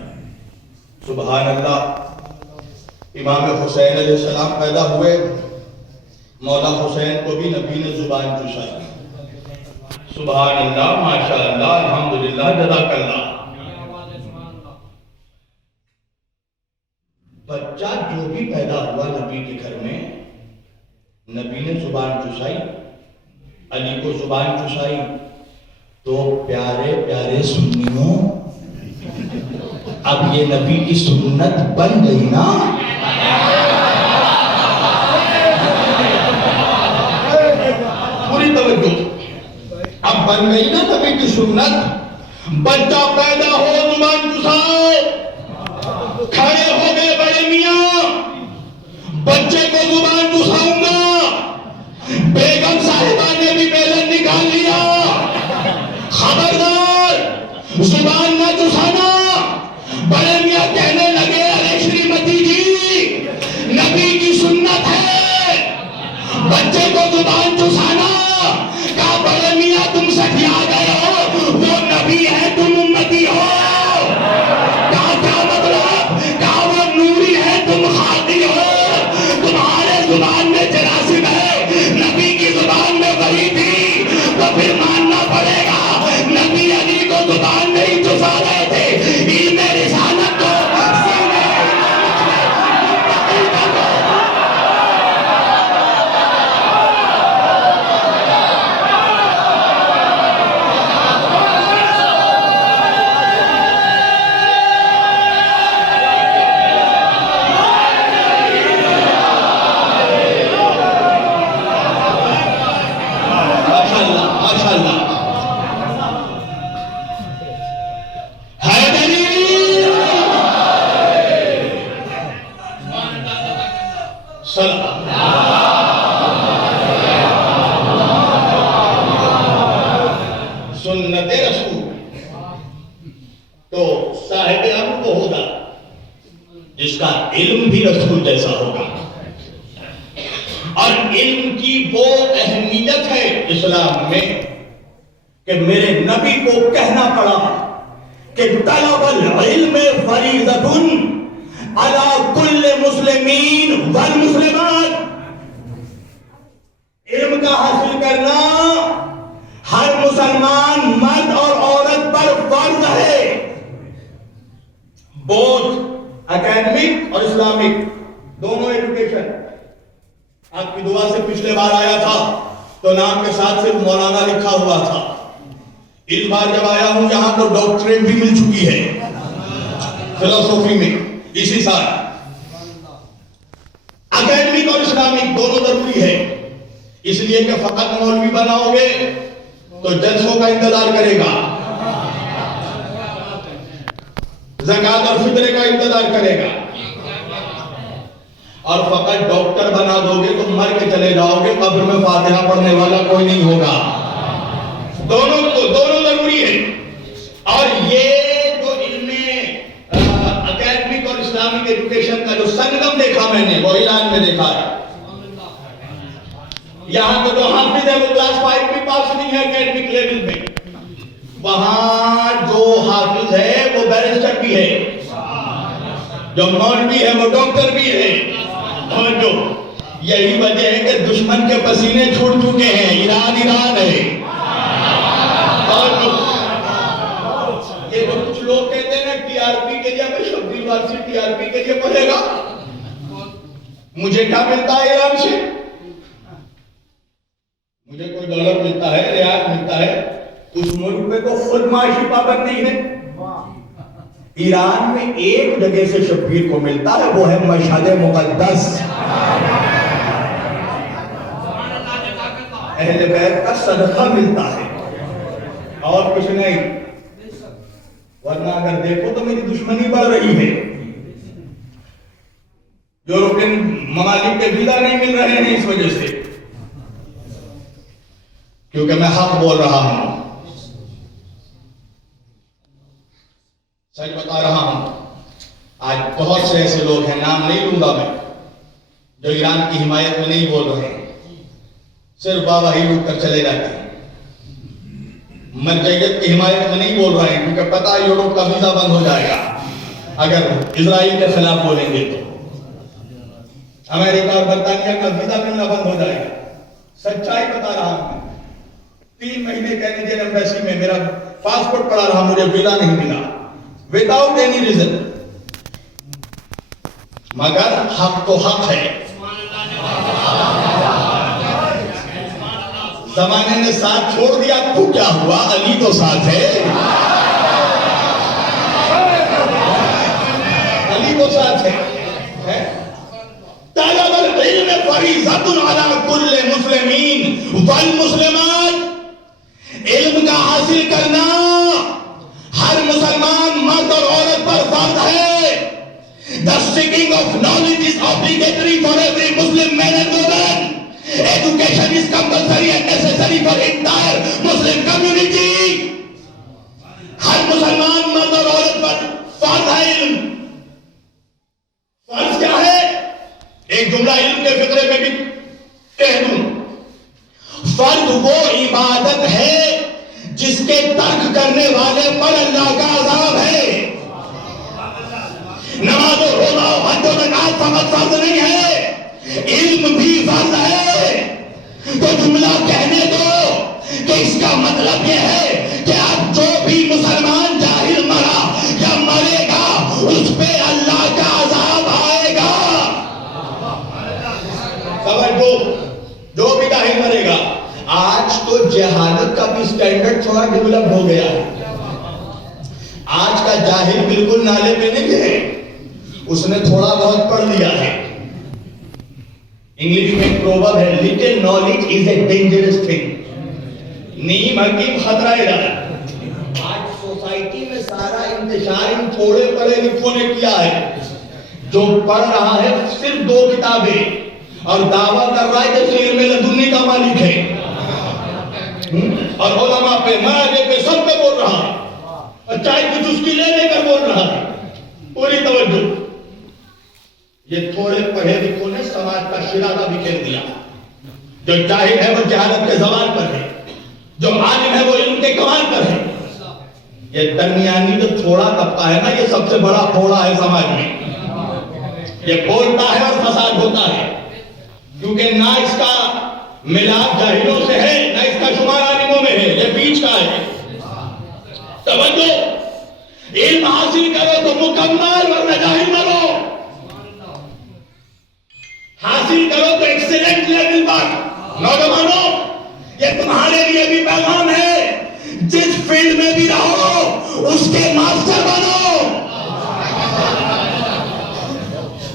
سبحان اللہ. امام حسین علیہ السلام پیدا ہوئے، مولا حسین کو بھی نبی نے زبان چسائی. سبحان اللہ، ماشاء اللہ، الحمدللہ، جزاک اللہ. بچہ جو بھی پیدا ہوا نبی کے گھر میں، نبی نے زبان چسائی، علی کو زبان چسائی. تو پیارے پیارے سنیوں، اب یہ نبی کی سنت بن گئی نا. پوری توجہ، اب بن گئی نا نبی کی سنت. بچہ پیدا ہو زبان چساؤ. کھڑے ہو گئے بڑے میاں، بچے کو زبان چساؤں گا. بیگم صاحبہ نے بھی بیلن نکال لیا. خبردار زبان نہ چسانا. بڑے میاں کہنے لگے، ارے شریمتی جی، نبی کی سنت ہے بچے کو زبان چسانا. کہا بڑے میاں تم سٹیا گئے ہو، وہ نبی ہے، تم امتی ہو. تو صاحب امر وہ ہوگا جس کا علم بھی رسول جیسا ہوگا. اور علم کی وہ اہمیت ہے اسلام میں کہ میرے نبی کو کہنا پڑا کہ طلب العلم فریضۃ علی کل مسلمین والمسلمات. علم کا حاصل کرنا ہر مسلمان مرد اور عورت پر فرض ہے. بوتھ اکیڈمک اور اسلامک دونوں ایجوکیشن. آپ کی دعا سے پچھلے بار آیا تھا تو نام کے ساتھ صرف مولانا لکھا ہوا تھا. اس بار جب آیا ہوں یہاں تو ڈاکٹریٹ بھی مل چکی ہے فلسفی میں اسی سال. اکیڈمک اور اسلامک دونوں ضروری ہے اس لیے کہ فقط مولوی بناؤ گے تو جلسوں کا انتظار کرے گا, زکات اور فطرے کا انتظار کرے گا, اور فقط ڈاکٹر بنا دو گے تو مر کے چلے جاؤ گے, قبر میں فاتحہ پڑھنے والا کوئی نہیں ہوگا. دونوں ضروری ہے. اور یہ جو علم اکیڈمک اور اسلامک ایجوکیشن کا جو سنگم دیکھا میں نے وہ ایران میں دیکھا ہے. یہاں کا جو حافظ ہے وہ کلاس 5 بھی پاس نہیں ہے اکیڈمک لیول میں, وہاں جو حافظ ہے وہ بیرسٹر بھی ہے, جو مولوی ہے وہ ڈاکٹر بھی ہے. اور جو یہی وجہ ہے کہ دشمن کے پسینے چھوڑ چکے ہیں, ایران ہے. اور یہ جو کچھ لوگ کہتے ہیں نا ٹی آر پی کے لیے میں شبیر وارسی ٹی آر پی کے لیے پڑھے گا, مجھے کیا ملتا ہے ایران سے؟ مجھے کوئی ڈالر ملتا ہے, ریال ملتا ہے. اس ملک میں تو خود معاشی پابندی ہے. ایران میں ایک جگہ سے شبیر کو ملتا ہے, وہ ہے مشہد مقدس. اہل بیت کا صدقہ ملتا ہے اور کچھ نہیں. ورنہ اگر دیکھو تو میری دشمنی بڑھ رہی ہے. یورپین ممالک کے ویزا نہیں مل رہے ہیں اس وجہ سے, کیونکہ میں حق بول رہا ہوں, سچ بتا رہا ہوں. آج بہت سے ایسے لوگ ہیں, نام نہیں لوں گا میں, جو ایران کی حمایت میں نہیں بول رہے ہیں, صرف بابا ہی اٹھ کر چلے جاتے ہیں. مرجعیت کی حمایت میں نہیں بول رہے ہیں کیونکہ پتہ ہے یورپ کا ویزا بند ہو جائے گا اگر اسرائیل کے خلاف بولیں گے تو. امریکہ اور برطانیہ کا ویزا ملنا بند ہو جائے گا. سچائی بتا رہا ہوں. 3 مہینے کینیڈین ایمبیسی میں میرا پاسپورٹ پڑا رہا, مجھے ویزا نہیں ملا وداؤٹ اینی ریزن. مگر حق تو حق ہے. زمانے نے ساتھ چھوڑ دیا تو کیا ہوا, علی تو ساتھ ہے, علی تو ساتھ ہے. طلب العلم فریضۃ علی کل مسلمین والمسلمات. علم کا حاصل کرنا ہر مسلمان مرد اور عورت پر فرض ہے. The seeking of knowledge is obligatory for every Muslim man and woman. Education is compulsory and necessary for entire Muslim community. ہر مسلمان مرد اور عورت پر فرض ہے علم. فرض کیا ہے؟ ایک جملہ علم کے فقرے میں بھی کہہ دوں. فرض وہ عبادت ہے جس کے ترک کرنے والے پر اللہ کا عذاب ہے. نماز و روزہ و حج و زکات فقط فرض نہیں ہے, علم بھی فرض ہے. تو جملہ کہنے دو کہ اس کا مطلب یہ ہے کہ اب جو بھی مسلمان جاہل مرا یا مرے گا اس پہ اللہ کا عذاب آئے گا. سمجھو, جو بھی جاہل مرے گا. آج تو جہالت کا بھی سٹینڈرڈ تھوڑا ڈیولپ ہو گیا ہے. آج کا جاہل بالکل نالے پہ نہیں ہے, اس نے تھوڑا بہت پڑھ لیا ہے. انگلش میں ایک پروورب ہے, little knowledge is a dangerous thing. نیم حکیم خطرہ ارادہ. آج سوسائٹی میں سارا انتشار ان تھوڑے پڑھے لکھوں نے کیا ہے, جو پڑھ رہا ہے صرف 2 کتابیں اور دعویٰ کر رہا ہے کہ علم لدنی کا مالک ہے, اور علماء پہ مراجع پہ سب پہ بول رہا ہے. اور چائے کی چسکی لے کر بول رہا ہے. پوری توجہ. یہ تھوڑے پڑھے لکھوں نے سماج کا شرارہ بکھیر دیا. جو جاہل ہے وہ جہالت کے زوال پر ہے, جو عالم ہے وہ علم کے کمال پر ہے. یہ درمیانی جو تھوڑا طبقہ ہے نا, یہ سب سے بڑا پھوڑا ہے سماج میں. یہ بولتا ہے اور فساد ہوتا ہے, کیونکہ نہ اس کا ملاپ جاہلوں سے ہے نہ اس کا شمار عالموں میں ہے, یہ بیچ کا ہے. توجہ, علم حاصل کرو تو مکمل ورنہ جاہل نہ رہو. حاصل کرو تو ایکسیلنٹ لیول پر. نوجوانوں, یہ تمہارے لیے بھی پیغام ہے, جس فیلڈ میں بھی رہو اس کے ماسٹر بنو.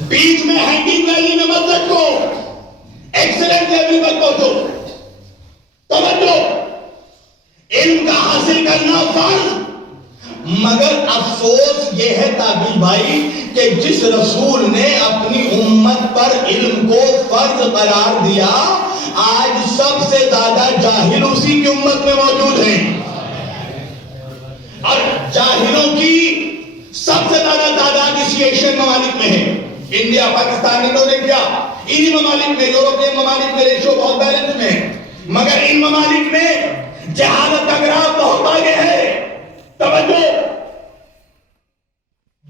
بیچ میں ہینگنگ ویلی میں مت رکھو, ایکسیلنٹ لیول پر پہنچو. توجہ, علم کا حاصل کرنا فرض, مگر افسوس یہ ہے تابعی بھائی کہ جس رسول نے اپنی امت پر علم کو فرض قرار دیا, آج سب سے زیادہ جاہل اسی کی امت میں موجود ہیں. اور جاہلوں کی سب سے زیادہ تعداد اسی ایشین ممالک میں ہے. انڈیا, پاکستان, انڈونیشیا, انہی ممالک میں, یورپین ممالک میں ریشو بہت بیلنس میں ہے. مگر ان ممالک میں جہالت کا گراف بہت آگے ہے. توجہ,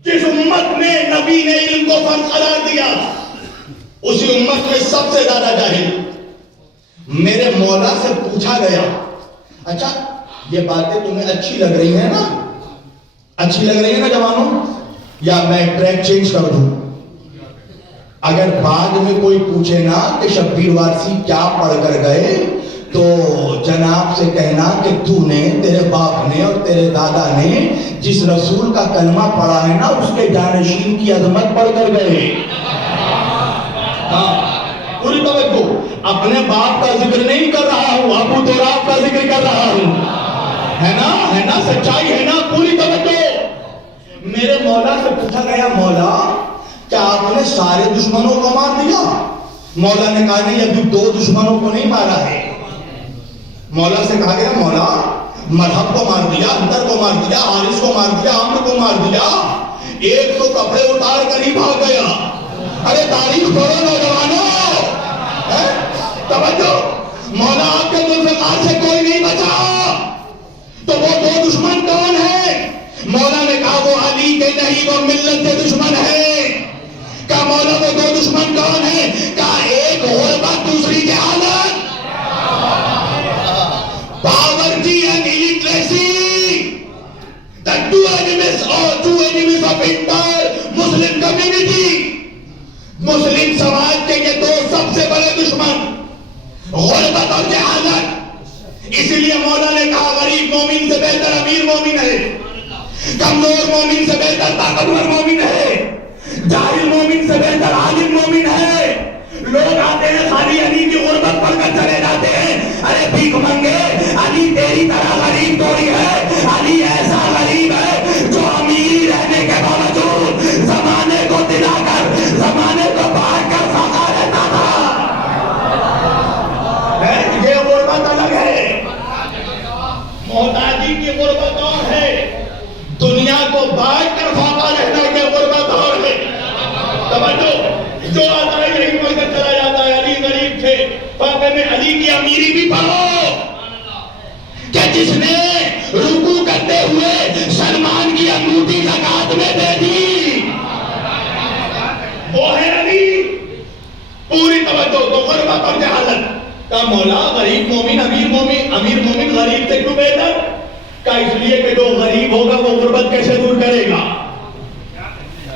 جس امت میں نبی نے علم کو فرض قرار دیا, اسی امت میں سب سے زیادہ جاہل. میرے مولا سے پوچھا گیا, اچھا یہ باتیں تمہیں اچھی لگ رہی ہیں نا, اچھی لگ رہی ہے نا جوانوں, یا میں ٹریک چینج کر دوں؟ اگر بعد میں کوئی پوچھے نا کہ شبیر وارسی کیا پڑھ کر گئے, تو جناب سے کہنا کہ تو نے, تیرے باپ نے اور تیرے دادا نے جس رسول کا کلمہ پڑھا ہے نا, اس کے جانشین کی عظمت پڑھ کر گئے. ہاں, پوری توجہ, اپنے باپ کا ذکر نہیں کر رہا ہوں, ابو تراب کا ذکر کر رہا ہوں. ہے نا, سچائی ہے نا. پوری توجہ. میرے مولا سے پوچھا گیا, مولا کیا آپ نے سارے دشمنوں کو مار دیا؟ مولا نے کہا نہیں, ابھی 2 دشمنوں کو نہیں مارا ہے. مولا سے کہا گیا, مولا مرحب کو مار دیا, انتر کو مار دیا, حارث کو مار دیا, عمرو کو مار دیا, ایک تو کپڑے اتار کر ہی بھاگ گیا. ارے تاریخ پڑھو نوجوانوں. توجہ, مولا آپ کے ذوالفقار سے کوئی نہیں بچا, تو وہ 2 دشمن کون ہیں؟ مولا نے کہا وہ علی کے نہیں, وہ ملت کے دشمن ہے. کہا مولا وہ 2 دشمن کون ہیں؟ کہا ایک غربت, دوسری جہالت. Poverty and illiteracy, the 2 enemies of inter-Muslim community. مسلم سماج کے یہ 2 سب سے بڑے دشمن, غربت اور جہالت. اسی لیے مولا نے کہا غریب مومن سے بہتر امیر مومن ہے, کمزور مومن سے بہتر طاقتور مومن ہے, جاہل مومن سے بہتر عالم مومن ہے. لوگ آتے ہیں خالی علی کی غربت پڑھ کر چلے جاتے ہیں. ارے بھیک منگے, علی تیری طرح غریب تھوڑی ہے. علی ایسا غریب ہے جو امیر رہنے کے باوجود زمانے کو دلا کر, زمانے کو بانٹ کر فقیر رہتا تھا. یہ غربت الگ ہے, محتاجی کی غربت اور ہے, دنیا کو بانٹ کر فقیر رہنا کی غربت اور ہے. توجہ, جو آتا ہے یہی پڑھ کر چلا جاتا ہے, علی غریب تھے. واقعے میں علی کی امیری بھی پڑھو کہ جس نے رکوع کرتے ہوئے سلمان کی انگوٹھی زکات میں دے دی, وہ ہے علی. پوری توجہ. تو غربت اور جہالت کا مولا غریب مومن امیر مومن, امیر مومن غریب سے کیوں بہتر؟ کا اس لیے کہ جو غریب ہوگا وہ غربت کیسے دور کرے گا.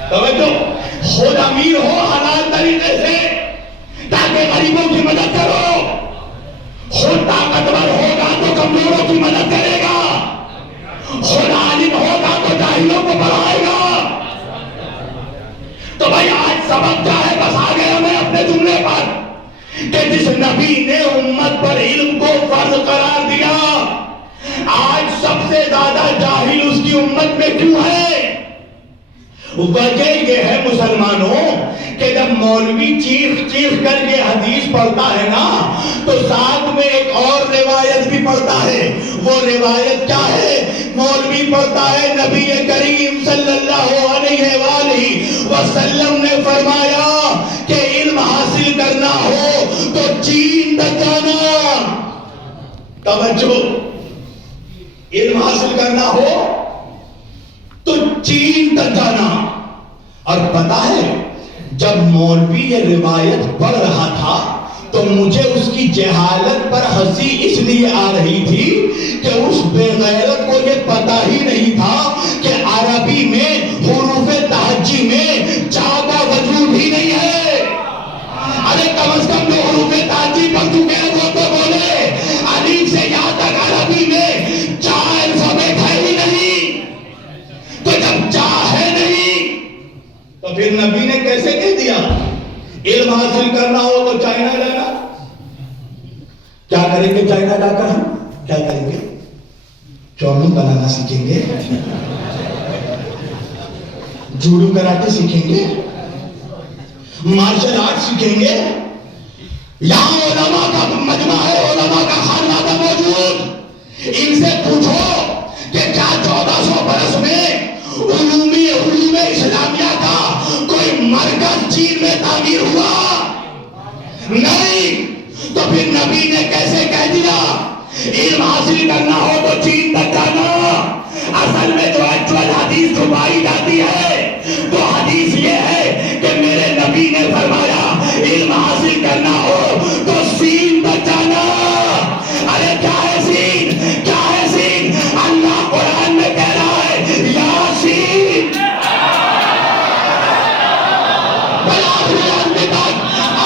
توجہ, خود امیر ہو حلال طریقے سے تاکہ غریبوں کی مدد کرو, خود طاقتور ہوگا تو کمزوروں کی مدد کرے گا, خود عالم ہوگا تو جاہلوں کو پڑھائے گا. تو بھائی آج سبق کیا ہے, بس آ گیا میں اپنے جملے پر, کہ جس نبی نے امت پر علم کو فرض قرار دیا, آج سب سے زیادہ جاہل اس کی امت میں کیوں ہے؟ وجہ یہ ہے مسلمانوں کہ جب مولوی چیخ چیخ کر یہ حدیث پڑھتا ہے نا, تو ساتھ میں ایک اور روایت بھی پڑھتا ہے. وہ روایت کیا ہے؟ مولوی پڑھتا ہے نبی کریم صلی اللہ علیہ وآلہ وسلم نے فرمایا کہ علم حاصل کرنا ہو تو چین تک جانا. توجہ, علم حاصل کرنا ہو تو چین تک جانا. اور پتا ہے جب مولوی یہ روایت پڑھ رہا تھا تو مجھے اس کی جہالت پر ہنسی اس لیے آ رہی تھی کہ اس بے غیرت کو یہ پتا ہی نہیں تھا کہ عربی میں حروف تہجی میں چا کا وجود ہی نہیں ہے. ارے کم از کم جو حروف تہجی پڑھ چکے ہیں وہ تو بولے الف سے یا تک عربی میں چا الفابیٹ ہے ہی نہیں. تو جب چا ہے نہیں تو پھر نبی نے کیسے کہہ دیا علم حاصل کرنا ہو تو چائنا جانا. کیا کریں گے چائنا جا کر ہم؟ کیا کریں گے؟ چاؤمین بنانا سیکھیں گے, جوڈو کراٹے سیکھیں گے, مارشل آرٹ سیکھیں گے. یہاں علماء کا مجمع ہے, علماء کا خانہ موجود. ان سے پوچھو کہ کیا 1400 برس میں علوم اسلامیہ کا کوئی مرکز چین میں تعمیر ہوا؟ نہیں. تو پھر نبی نے کیسے کہہ دیا علم حاصل کرنا ہو تو چین تک جانا؟ اصل میں جو ایکچوئل حدیث چھپائی جاتی ہے وہ حدیث یہ ہے کہ میرے نبی نے فرمایا علم حاصل کرنا ہو تو سین تک جانا. ارے کیا ہے سین؟ کیا ہے سین؟ اللہ قرآن میں کہہ رہا ہے یاسین.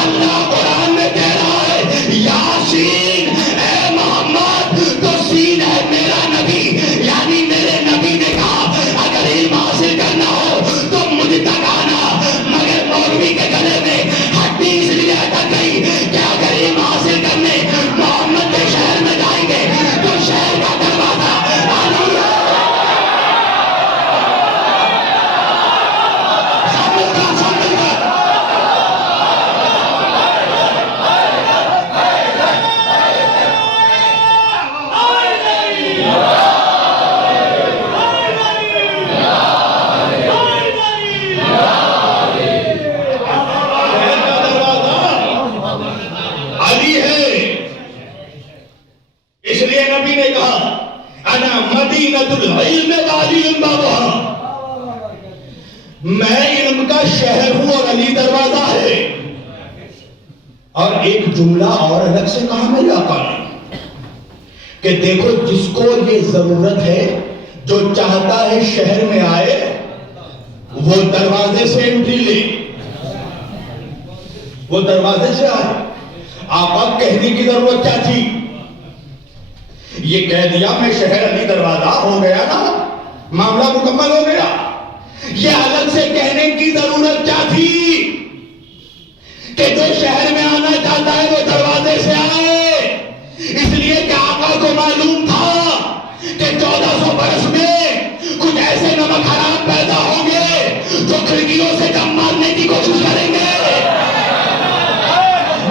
اللہ قرآن میں کہہ رہا ہے یاسین. اے محمد تو سین ہے میرا نبی, یعنی میرے نبی نے کہا اگر علم حاصل کرنا ہو تو مجھ تک آنا. مگر مولوی کے گلے میں ہڈی اس لیے اٹک گئی کہ اگر علم حاصل کرنے محمد کے شہر میں جائیں گے تو شہر کا دروازہ میں علم کا شہر ہوں اور علی دروازہ ہے. اور ایک جملہ اور الگ سے کہا میرے آقا نے کہ دیکھو جس کو یہ ضرورت ہے جو چاہتا ہے شہر میں آئے وہ دروازے سے انٹری لے, وہ دروازے سے آئے. آقا کہنے کی ضرورت کیا تھی؟ یہ کہہ دیا میں شہر علی دروازہ ہو گیا نا, معاملہ مکمل ہو گیا. یہ الگ سے کہنے کی ضرورت کیا تھی کہ جو شہر میں آنا چاہتا ہے وہ دروازے سے آئے؟ اس لیے کہ آقا کو معلوم تھا کہ 1400 برس میں کچھ ایسے نمک حرام پیدا ہوں گے جو کھڑکیوں سے جم مارنے کی کوشش کریں گے.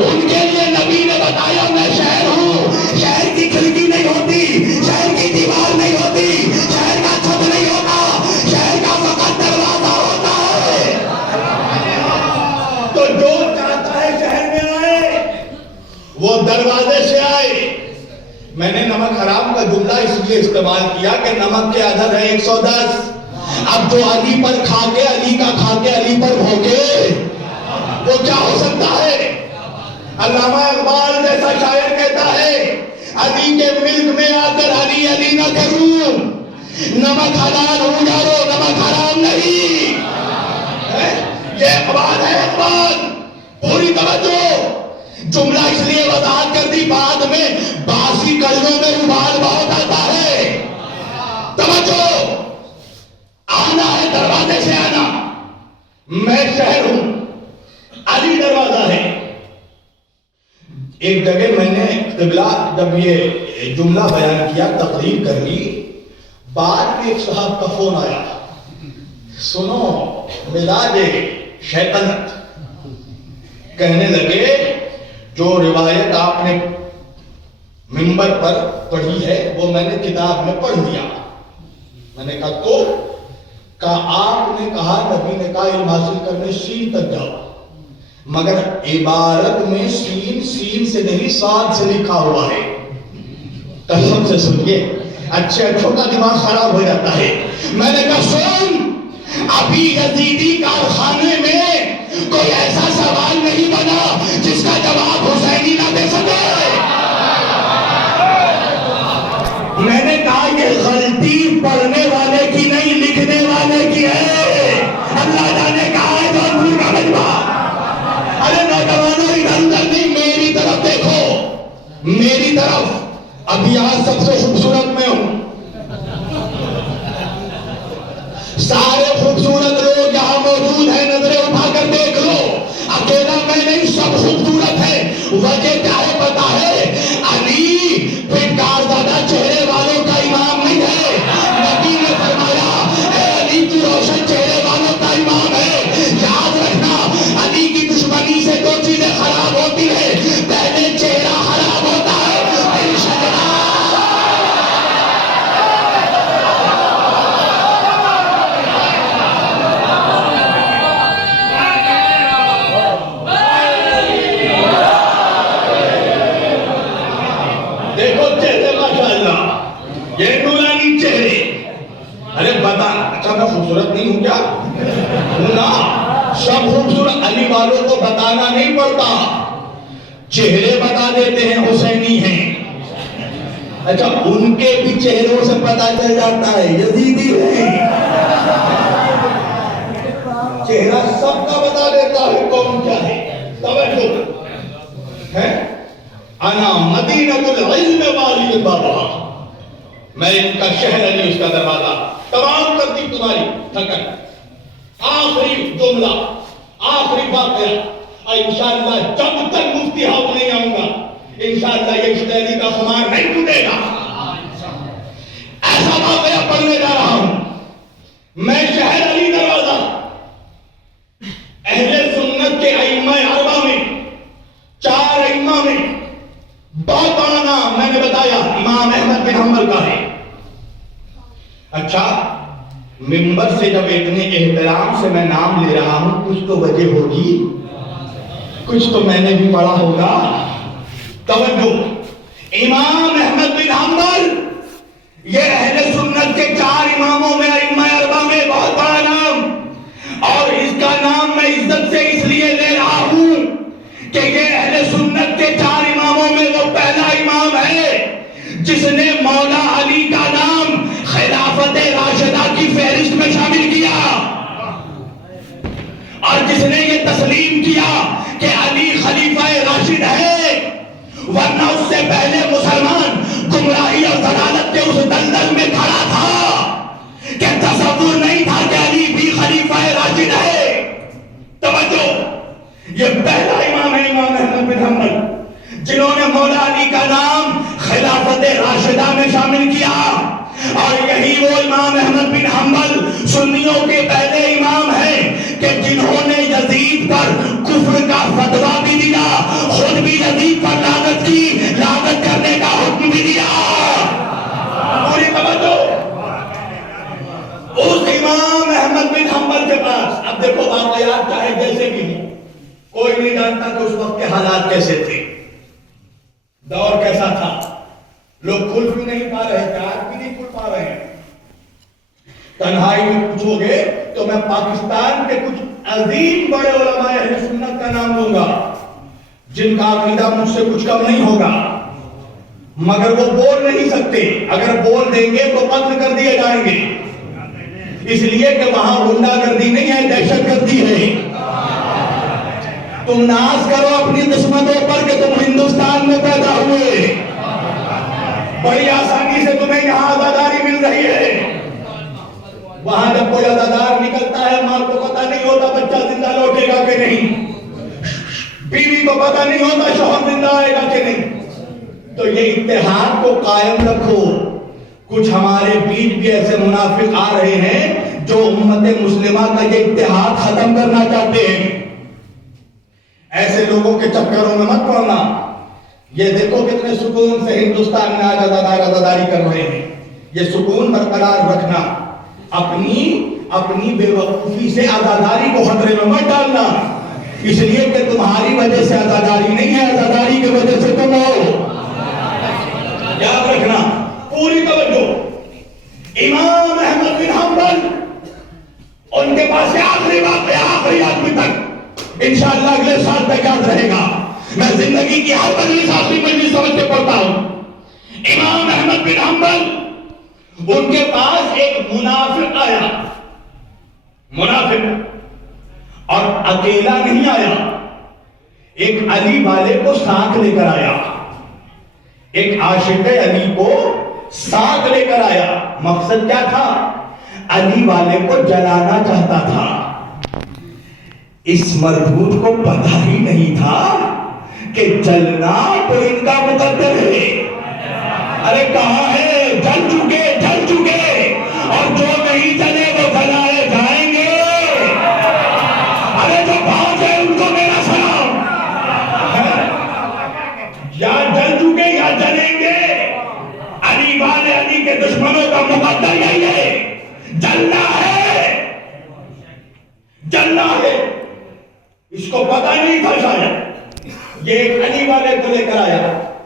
ان کے لیے نبی نے بتایا میں شہر ہوں, شہر کی کھڑکی نہیں ہوتی, شہر کی دیوار نہیں ہوتی, شہر کا چھت نہیں ہوتا, شہر کا فقط دروازہ ہوتا ہے. تو جو چاہتا ہے شہر میں آئے وہ دروازے سے آئے. میں نے نمک حرام کا جملہ اس لیے استعمال کیا کہ نمک کے عدد ہے 110. اب جو علی پر کھا کے علی کا کھا کے علی پر بھوکے وہ کیا ہو سکتا ہے؟ علامہ اقبال جیسا شاعر کہتا ہے علی کے ملک میں آ کر علی علی نہ کروں, نمک حلال ہو جاؤ نمک حرام نہیں. یہ اقبال ہے, اقبال. پوری توجہ. جملہ اس لیے وضاحت کر دی, بعد میں باسی کڑیوں میں ابال بہت آتا ہے. توجہ, آنا ہے دروازے سے آنا. میں شہر ہوں, علی دروازہ ہے. ایک جگہ میں نے قبلہ جب یہ جملہ بیان کیا, تقریر کر لی, بعد میں ایک صاحب کا فون آیا, سنو مزاج شیطنت. کہنے لگے جو روایت آپ نے منبر پر پڑھی ہے وہ میں نے کتاب میں پڑھ لیا. میں نے کہا تو آپ نے کہا نبی نے کہا علم حاصل کرنے سین تک جاؤ، مگر عبارت میں سین سے نہیں صاد سے لکھا ہوا ہے. قسم سے سنیے، اچھے اچھوں کا دماغ خراب ہو جاتا ہے. میں نے کہا سن، ابھی یزیدی کارخانے میں کوئی ایسا سوال نہیں بنا جس کا جواب حسینی نہ دے سکے. میں نے کہا یہ غلطی پڑھنے والے کی نہیں، لکھنے والے کی ہے. اللہ جانے کہا ہے جونپور کا مجمع. ارے نوجوانوں ادھر ادھر نہیں، میری طرف دیکھو، میری طرف. ابھی آج سب سے خوبصورت میں ہوں. سارے خوبصورت لوگ یہاں موجود ہیں، نظریں اٹھا کر دیکھ لو. اکیلا میں نہیں، سب خوبصورت ہے. وجہ کیا ہے پتا ہے؟ علی پھٹکار زدہ چہرے والوں کا امام نہیں ہے. نبی نے فرمایا اے علی تو روشن چہرے والوں کا امام ہے. یاد رکھنا، علی کی دشمنی سے دو چیزیں خراب ہوتی ہے. پہلے چہرہ خراب ہوتا ہے، پھر شجرہ. دیکھو چہرے ماشاءاللہ، یہ نورانی چہرے. ارے بتا، اچھا میں خوبصورت نہیں ہوں کیا؟ ہوں نا. سب خوبصورت علی والوں کو بتانا نہیں پڑتا، چہرے بتا دیتے ہیں حسینی ہیں. اچھا ان کے بھی چہروں سے پتا چل جاتا ہے یزیدی ہیں. چہرہ سب کا بتا دیتا ہے کون کیا ہے. توجہ ہے. انا مدینۃ العلم والی بابا، میں ان کا شہر علی، اس کا دروازہ. تمام ترتیب تمہاری تھکن. آخری جملہ، آخری واقعہ، انشاءاللہ جب تک مفتی ہاؤس نہیں آؤں گا انشاءاللہ یہ شہری کا خمار نہیں ٹوٹے گا. ایسا واقعہ پڑھنے جا رہا ہوں. میں شہر علی دروازہ، اہل سنت کے ائمہ اربعہ میں، 4 ائمہ میں بہت بڑا نام میں نے بتایا امام احمد بن حنبل کا ہے. اچھا منبر سے جب اتنے احترام سے میں نام لے رہا ہوں، کچھ تو وجہ ہوگی، کچھ تو میں نے بھی پڑھا ہوگا. توجہ، امام احمد بن حنبل یہ اہل سنت کے 4 اماموں میں، ائمہ اربعہ میں بہت بڑا نام. اور اس کا نام میں عزت سے اس لیے لے رہا ہوں کہ یہ اہل سنت کے 4 اماموں میں وہ پہلا امام ہے جس نے مولا علی کا نام خلافت راشدہ کی فہرست میں شامل کیا، اور جس نے یہ تسلیم کیا کہ علی خلیفہ راشد ہے. ورنہ اس سے پہلے مسلمان گمراہی اور ضلالت کے اس دلدل میں کھڑا تھا کہ تصور نہیں تھا کہ علی بھی خلیفہ راشد ہے. توجہ، یہ پہلا امام ہے امام احمد بن حنبل جنہوں نے مولا علی کا نام خلافت راشدہ میں شامل کیا. اور یہی وہ امام احمد بن حنبل سنیوں کے پہلے امام ہیں کہ جنہوں نے یزید پر کفر کا فتویٰ بھی دیا، خود بھی یزید پر لعنت کی، لعنت کرنے کا حکم بھی دیا. پوری توجہ اس امام احمد بن حنبل کے پاس. اب دیکھو واقعات چاہے جیسے بھی ہوں، کوئی نہیں جانتا کہ اس وقت کے حالات کیسے تھے، دور کیسا تھا. لوگ کھل بھی نہیں پا رہے تھے، آج بھی نہیں کھل پا رہے ہیں. تنہائی میں پوچھو گے تو میں پاکستان کے کچھ عظیم بڑے علماء اہل سنت کا نام لوں گا جن کا عقیدہ مجھ سے کچھ کم نہیں ہوگا، مگر وہ بول نہیں سکتے. اگر بول دیں گے تو قتل کر دیے جائیں گے، اس لیے کہ وہاں غنڈہ گردی نہیں ہے، دہشت گردی ہے. تم ناز کرو اپنی قسمتوں پر کہ تم ہندوستان میں پیدا ہوئے، بڑی آسانی سے تمہیں یہاں آزاداری مل رہی ہے. وہاں جب کوئی آزادار نکلتا ہے، ماں کو پتہ نہیں ہوتا بچہ زندہ لوٹے گا کہ نہیں، بیوی کو پتہ نہیں ہوتا شوہر زندہ آئے گا کہ نہیں. تو یہ اتحاد کو قائم رکھو. کچھ ہمارے بیچ بھی ایسے منافق آ رہے ہیں جو امت مسلمہ کا یہ اتحاد ختم کرنا چاہتے ہیں. ایسے لوگوں کے چکروں میں مت پڑنا. یہ دیکھو کتنے سکون سے ہندوستان میں آزاداری کر رہے ہیں. یہ سکون برقرار رکھنا. اپنی بے وقوفی سے عزاداری کو خطرے میں مت ڈالنا، اس لیے کہ تمہاری وجہ سے عزاداری نہیں ہے، عزاداری کی وجہ سے تم ہو۔ یاد رکھنا، پوری توجہ۔ امام احمد بن حنبل، ان کے پاس آخری بات ہے، آخری آدمی تک انشاءاللہ اگلے سال تک یاد رہے گا۔ میں زندگی کی ہر مجلس آخری مجلس سمجھ کے پڑھتا ہوں۔ امام احمد بن حنبل، ان کے پاس ایک منافق آیا، منافق، اور اکیلا نہیں آیا، ایک علی والے کو ساتھ لے کر آیا، ایک عاشق علی کو ساتھ لے کر آیا۔ مقصد کیا تھا؟ علی والے کو جلانا چاہتا تھا۔ اس مردود کو پتہ ہی نہیں تھا کہ جلنا تو ان کا مقدر ہے۔ ارے کہاں ہے؟ جل چکے، اور جو نہیں جلے وہ جلائے جائیں گے۔ ارے جو بھاگ ہے ان کو میرا سلام۔ یا جل چکے یا جلیں گے۔ علی والے، علی کے دشمنوں کا مقدر یہی ہے، جلنا ہے۔ اس کو پتہ نہیں تھا شاید۔ یہ ایک علی والے کو لے کر آیا،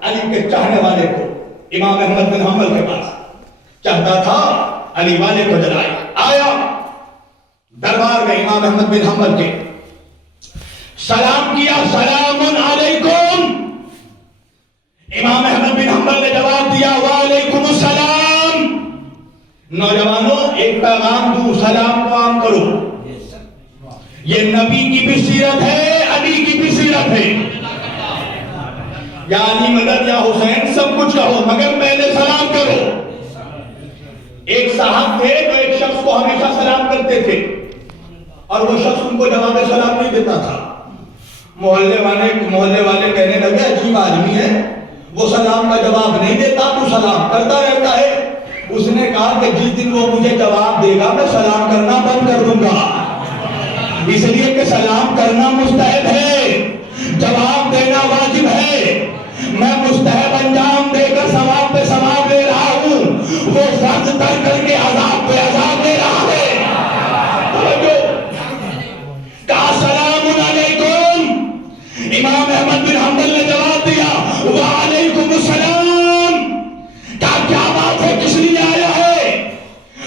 علی کے چاہنے والے کو، امام احمد بن حنبل کے پاس، چاہتا تھا علی والے کو جلائے۔ آیا دربار میں امام احمد بن حنبل کے، سلام کیا، سلام علیکم۔ امام احمد بن حنبل نے جواب دیا، وعلیکم السلام۔ نوجوانوں، ایک پیغام دوں، سلام کو عام کرو۔ یہ نبی کی بھی سیرت ہے، علی کی بھی سیرت ہے۔ یا علی مدد یا حسین، سب کچھ کہو، مگر پہلے سلام کرو۔ ایک صاحب تھے جو ایک شخص کو ہمیشہ سلام کرتے تھے، اور وہ شخص ان کو جواب سلام نہیں دیتا تھا۔ محلے والے کہنے لگے، عجیب آدمی ہے، وہ سلام کا جواب نہیں دیتا، تو سلام کرتا رہتا ہے۔ اس نے کہا کہ جس دن وہ مجھے جواب دے گا میں سلام کرنا بند کر دوں گا، اس لیے کہ سلام کرنا مستحب ہے، جواب دینا واجب ہے۔ میں مستحب انجام دے کر ثواب پہ ثواب دے رہا ہوں، وہ فرض تر کر کے عذاب پہ عذاب دے رہا ہے۔ کہا سلام علیکم۔ امام احمد بن حنبل نے جواب دیا، وعلیکم السلام۔ کہا کیا بات ہے، کس لیے آیا ہے؟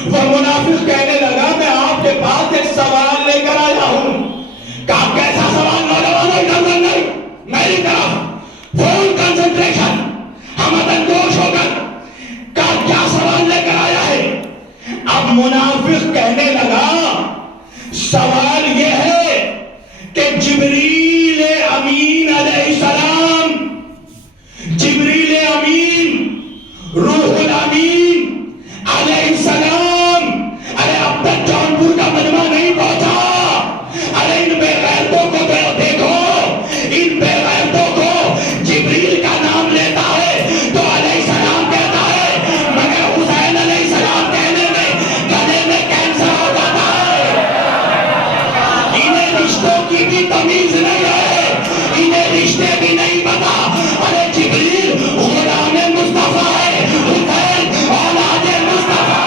وہ منافق کہنے لگا، میں آپ کے پاس ایک سوال لے کر آیا ہوں۔ کہا کیسا سوال؟ نوجوانوں ادھر نہیں، میری طرف، فل کنسنٹریشن، ہمدن جوش ہو کر۔ کہا کیا سوال لے کر آیا ہے؟ اب منافق کہنے لگا، سوال یہ ہے کہ جبریل امین علیہ السلام، جبریل امین، روح الامین علیہ السلام، ارے اب تک جونپور کا مجمع نہیں پہنچا۔ ارے ان بے غیرتوں کو دیکھو، ان بے غیرتوں کو جبریل کا نام لیتا ہے تو علیہ السلام کہتا ہے، مگر حسین علیہ السلام کہنے میں گلے میں کینسر ہو جاتا ہے۔ انہیں رشتوں کی بھی تمیز نہیں ہے، انہیں رشتے بھی نہیں پتا۔ ارے جبریل غلام مصطفیٰ ہے، حسین اولاد مصطفیٰ۔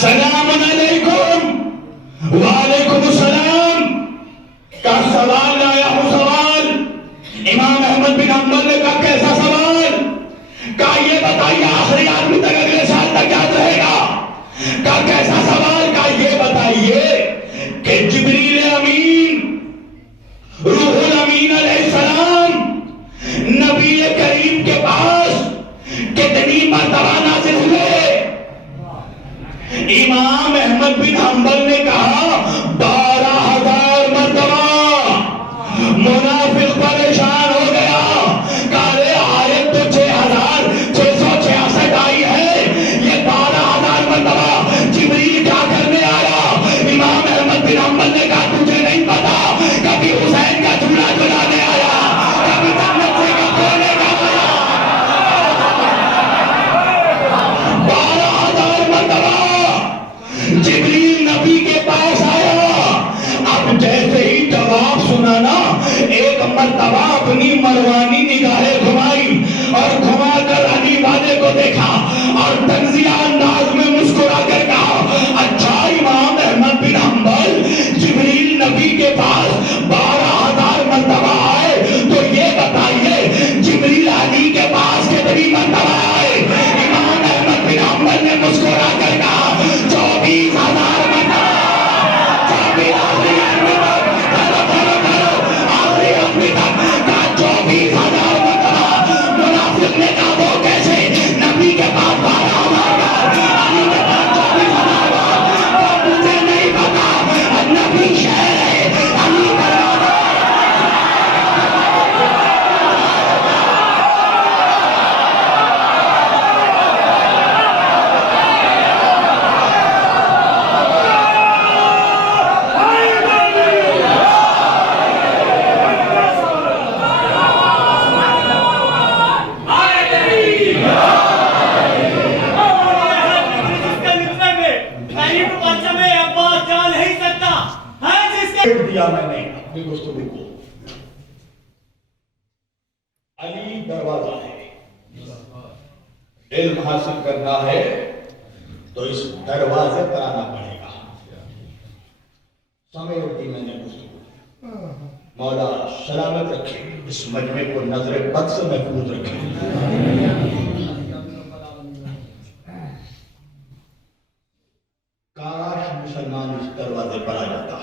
سلام علیکم، وعلیکم السلام۔ کا سوال آیا ہوں، سوال۔ امام احمد بن حنبل نے کہا کیسا سوال؟ کہا یہ بتائیے، آخری آدمی تک اگلے سال تک یاد رہے گا۔ کہا کیسا سوال؟ کہا یہ بتائیے کہ جبریل امین، روح الامین علیہ السلام، نبی کریم کے پاس کتنی مرتبہ نازل ہوئے؟ امام احمد بن حنبل نے کہا 12,000 مرتبہ۔ منافق پریشان ہو گیا، کہا آیت تو 6,666 مرتبہ جبریل کیا کرنے آیا؟ امام احمد بن حنبل نے کہا تجھے نہیں پتا، کبھی حسین کا چولہا جلانے آیا، کبھی جنت سے کپڑے لے کر آیا۔ 12,000 مرتبہ جبریل نبی کے پاس آیا۔ اب جیسے ہی جواب سنا نا، ایک مرتبہ اپنی مروانی نگاہیں گھمائی اور گھما کر علی والے کو دیکھا اور تنزیہ انداز میں مسکرا کر کہا اچھا امام احمد بن حنبل جبریل نبی کے پاس 12,000 مرتبہ آئے تو یہ بتائیے جبریل علی کے پاس کتنی مرتبہ آئے؟ امام احمد بن حنبل نے مسکرا کر کہا 24,000 مرتبہ۔ 24,000 مرتبہ۔ منافق نے کہا وہ کیسے؟ نبی کے پاس 12,000 علی کے پاس 24,000۔ مجھے نہیں پتا، نبی شہر ہے، علی دروازہ ہے۔ دیا میں نے اپنی گفتگو کو، علی دروازہ ہے۔ علم حاصل کرنا ہے تو اس دروازے پر آنا پڑے گا۔ سمجھ دی میں نے گفتگو، مولا سلامت رکھے، اس مجمع کو نظر بد سے محفوظ رکھے۔ کاش مسلمان اس دروازے پر آ جاتا۔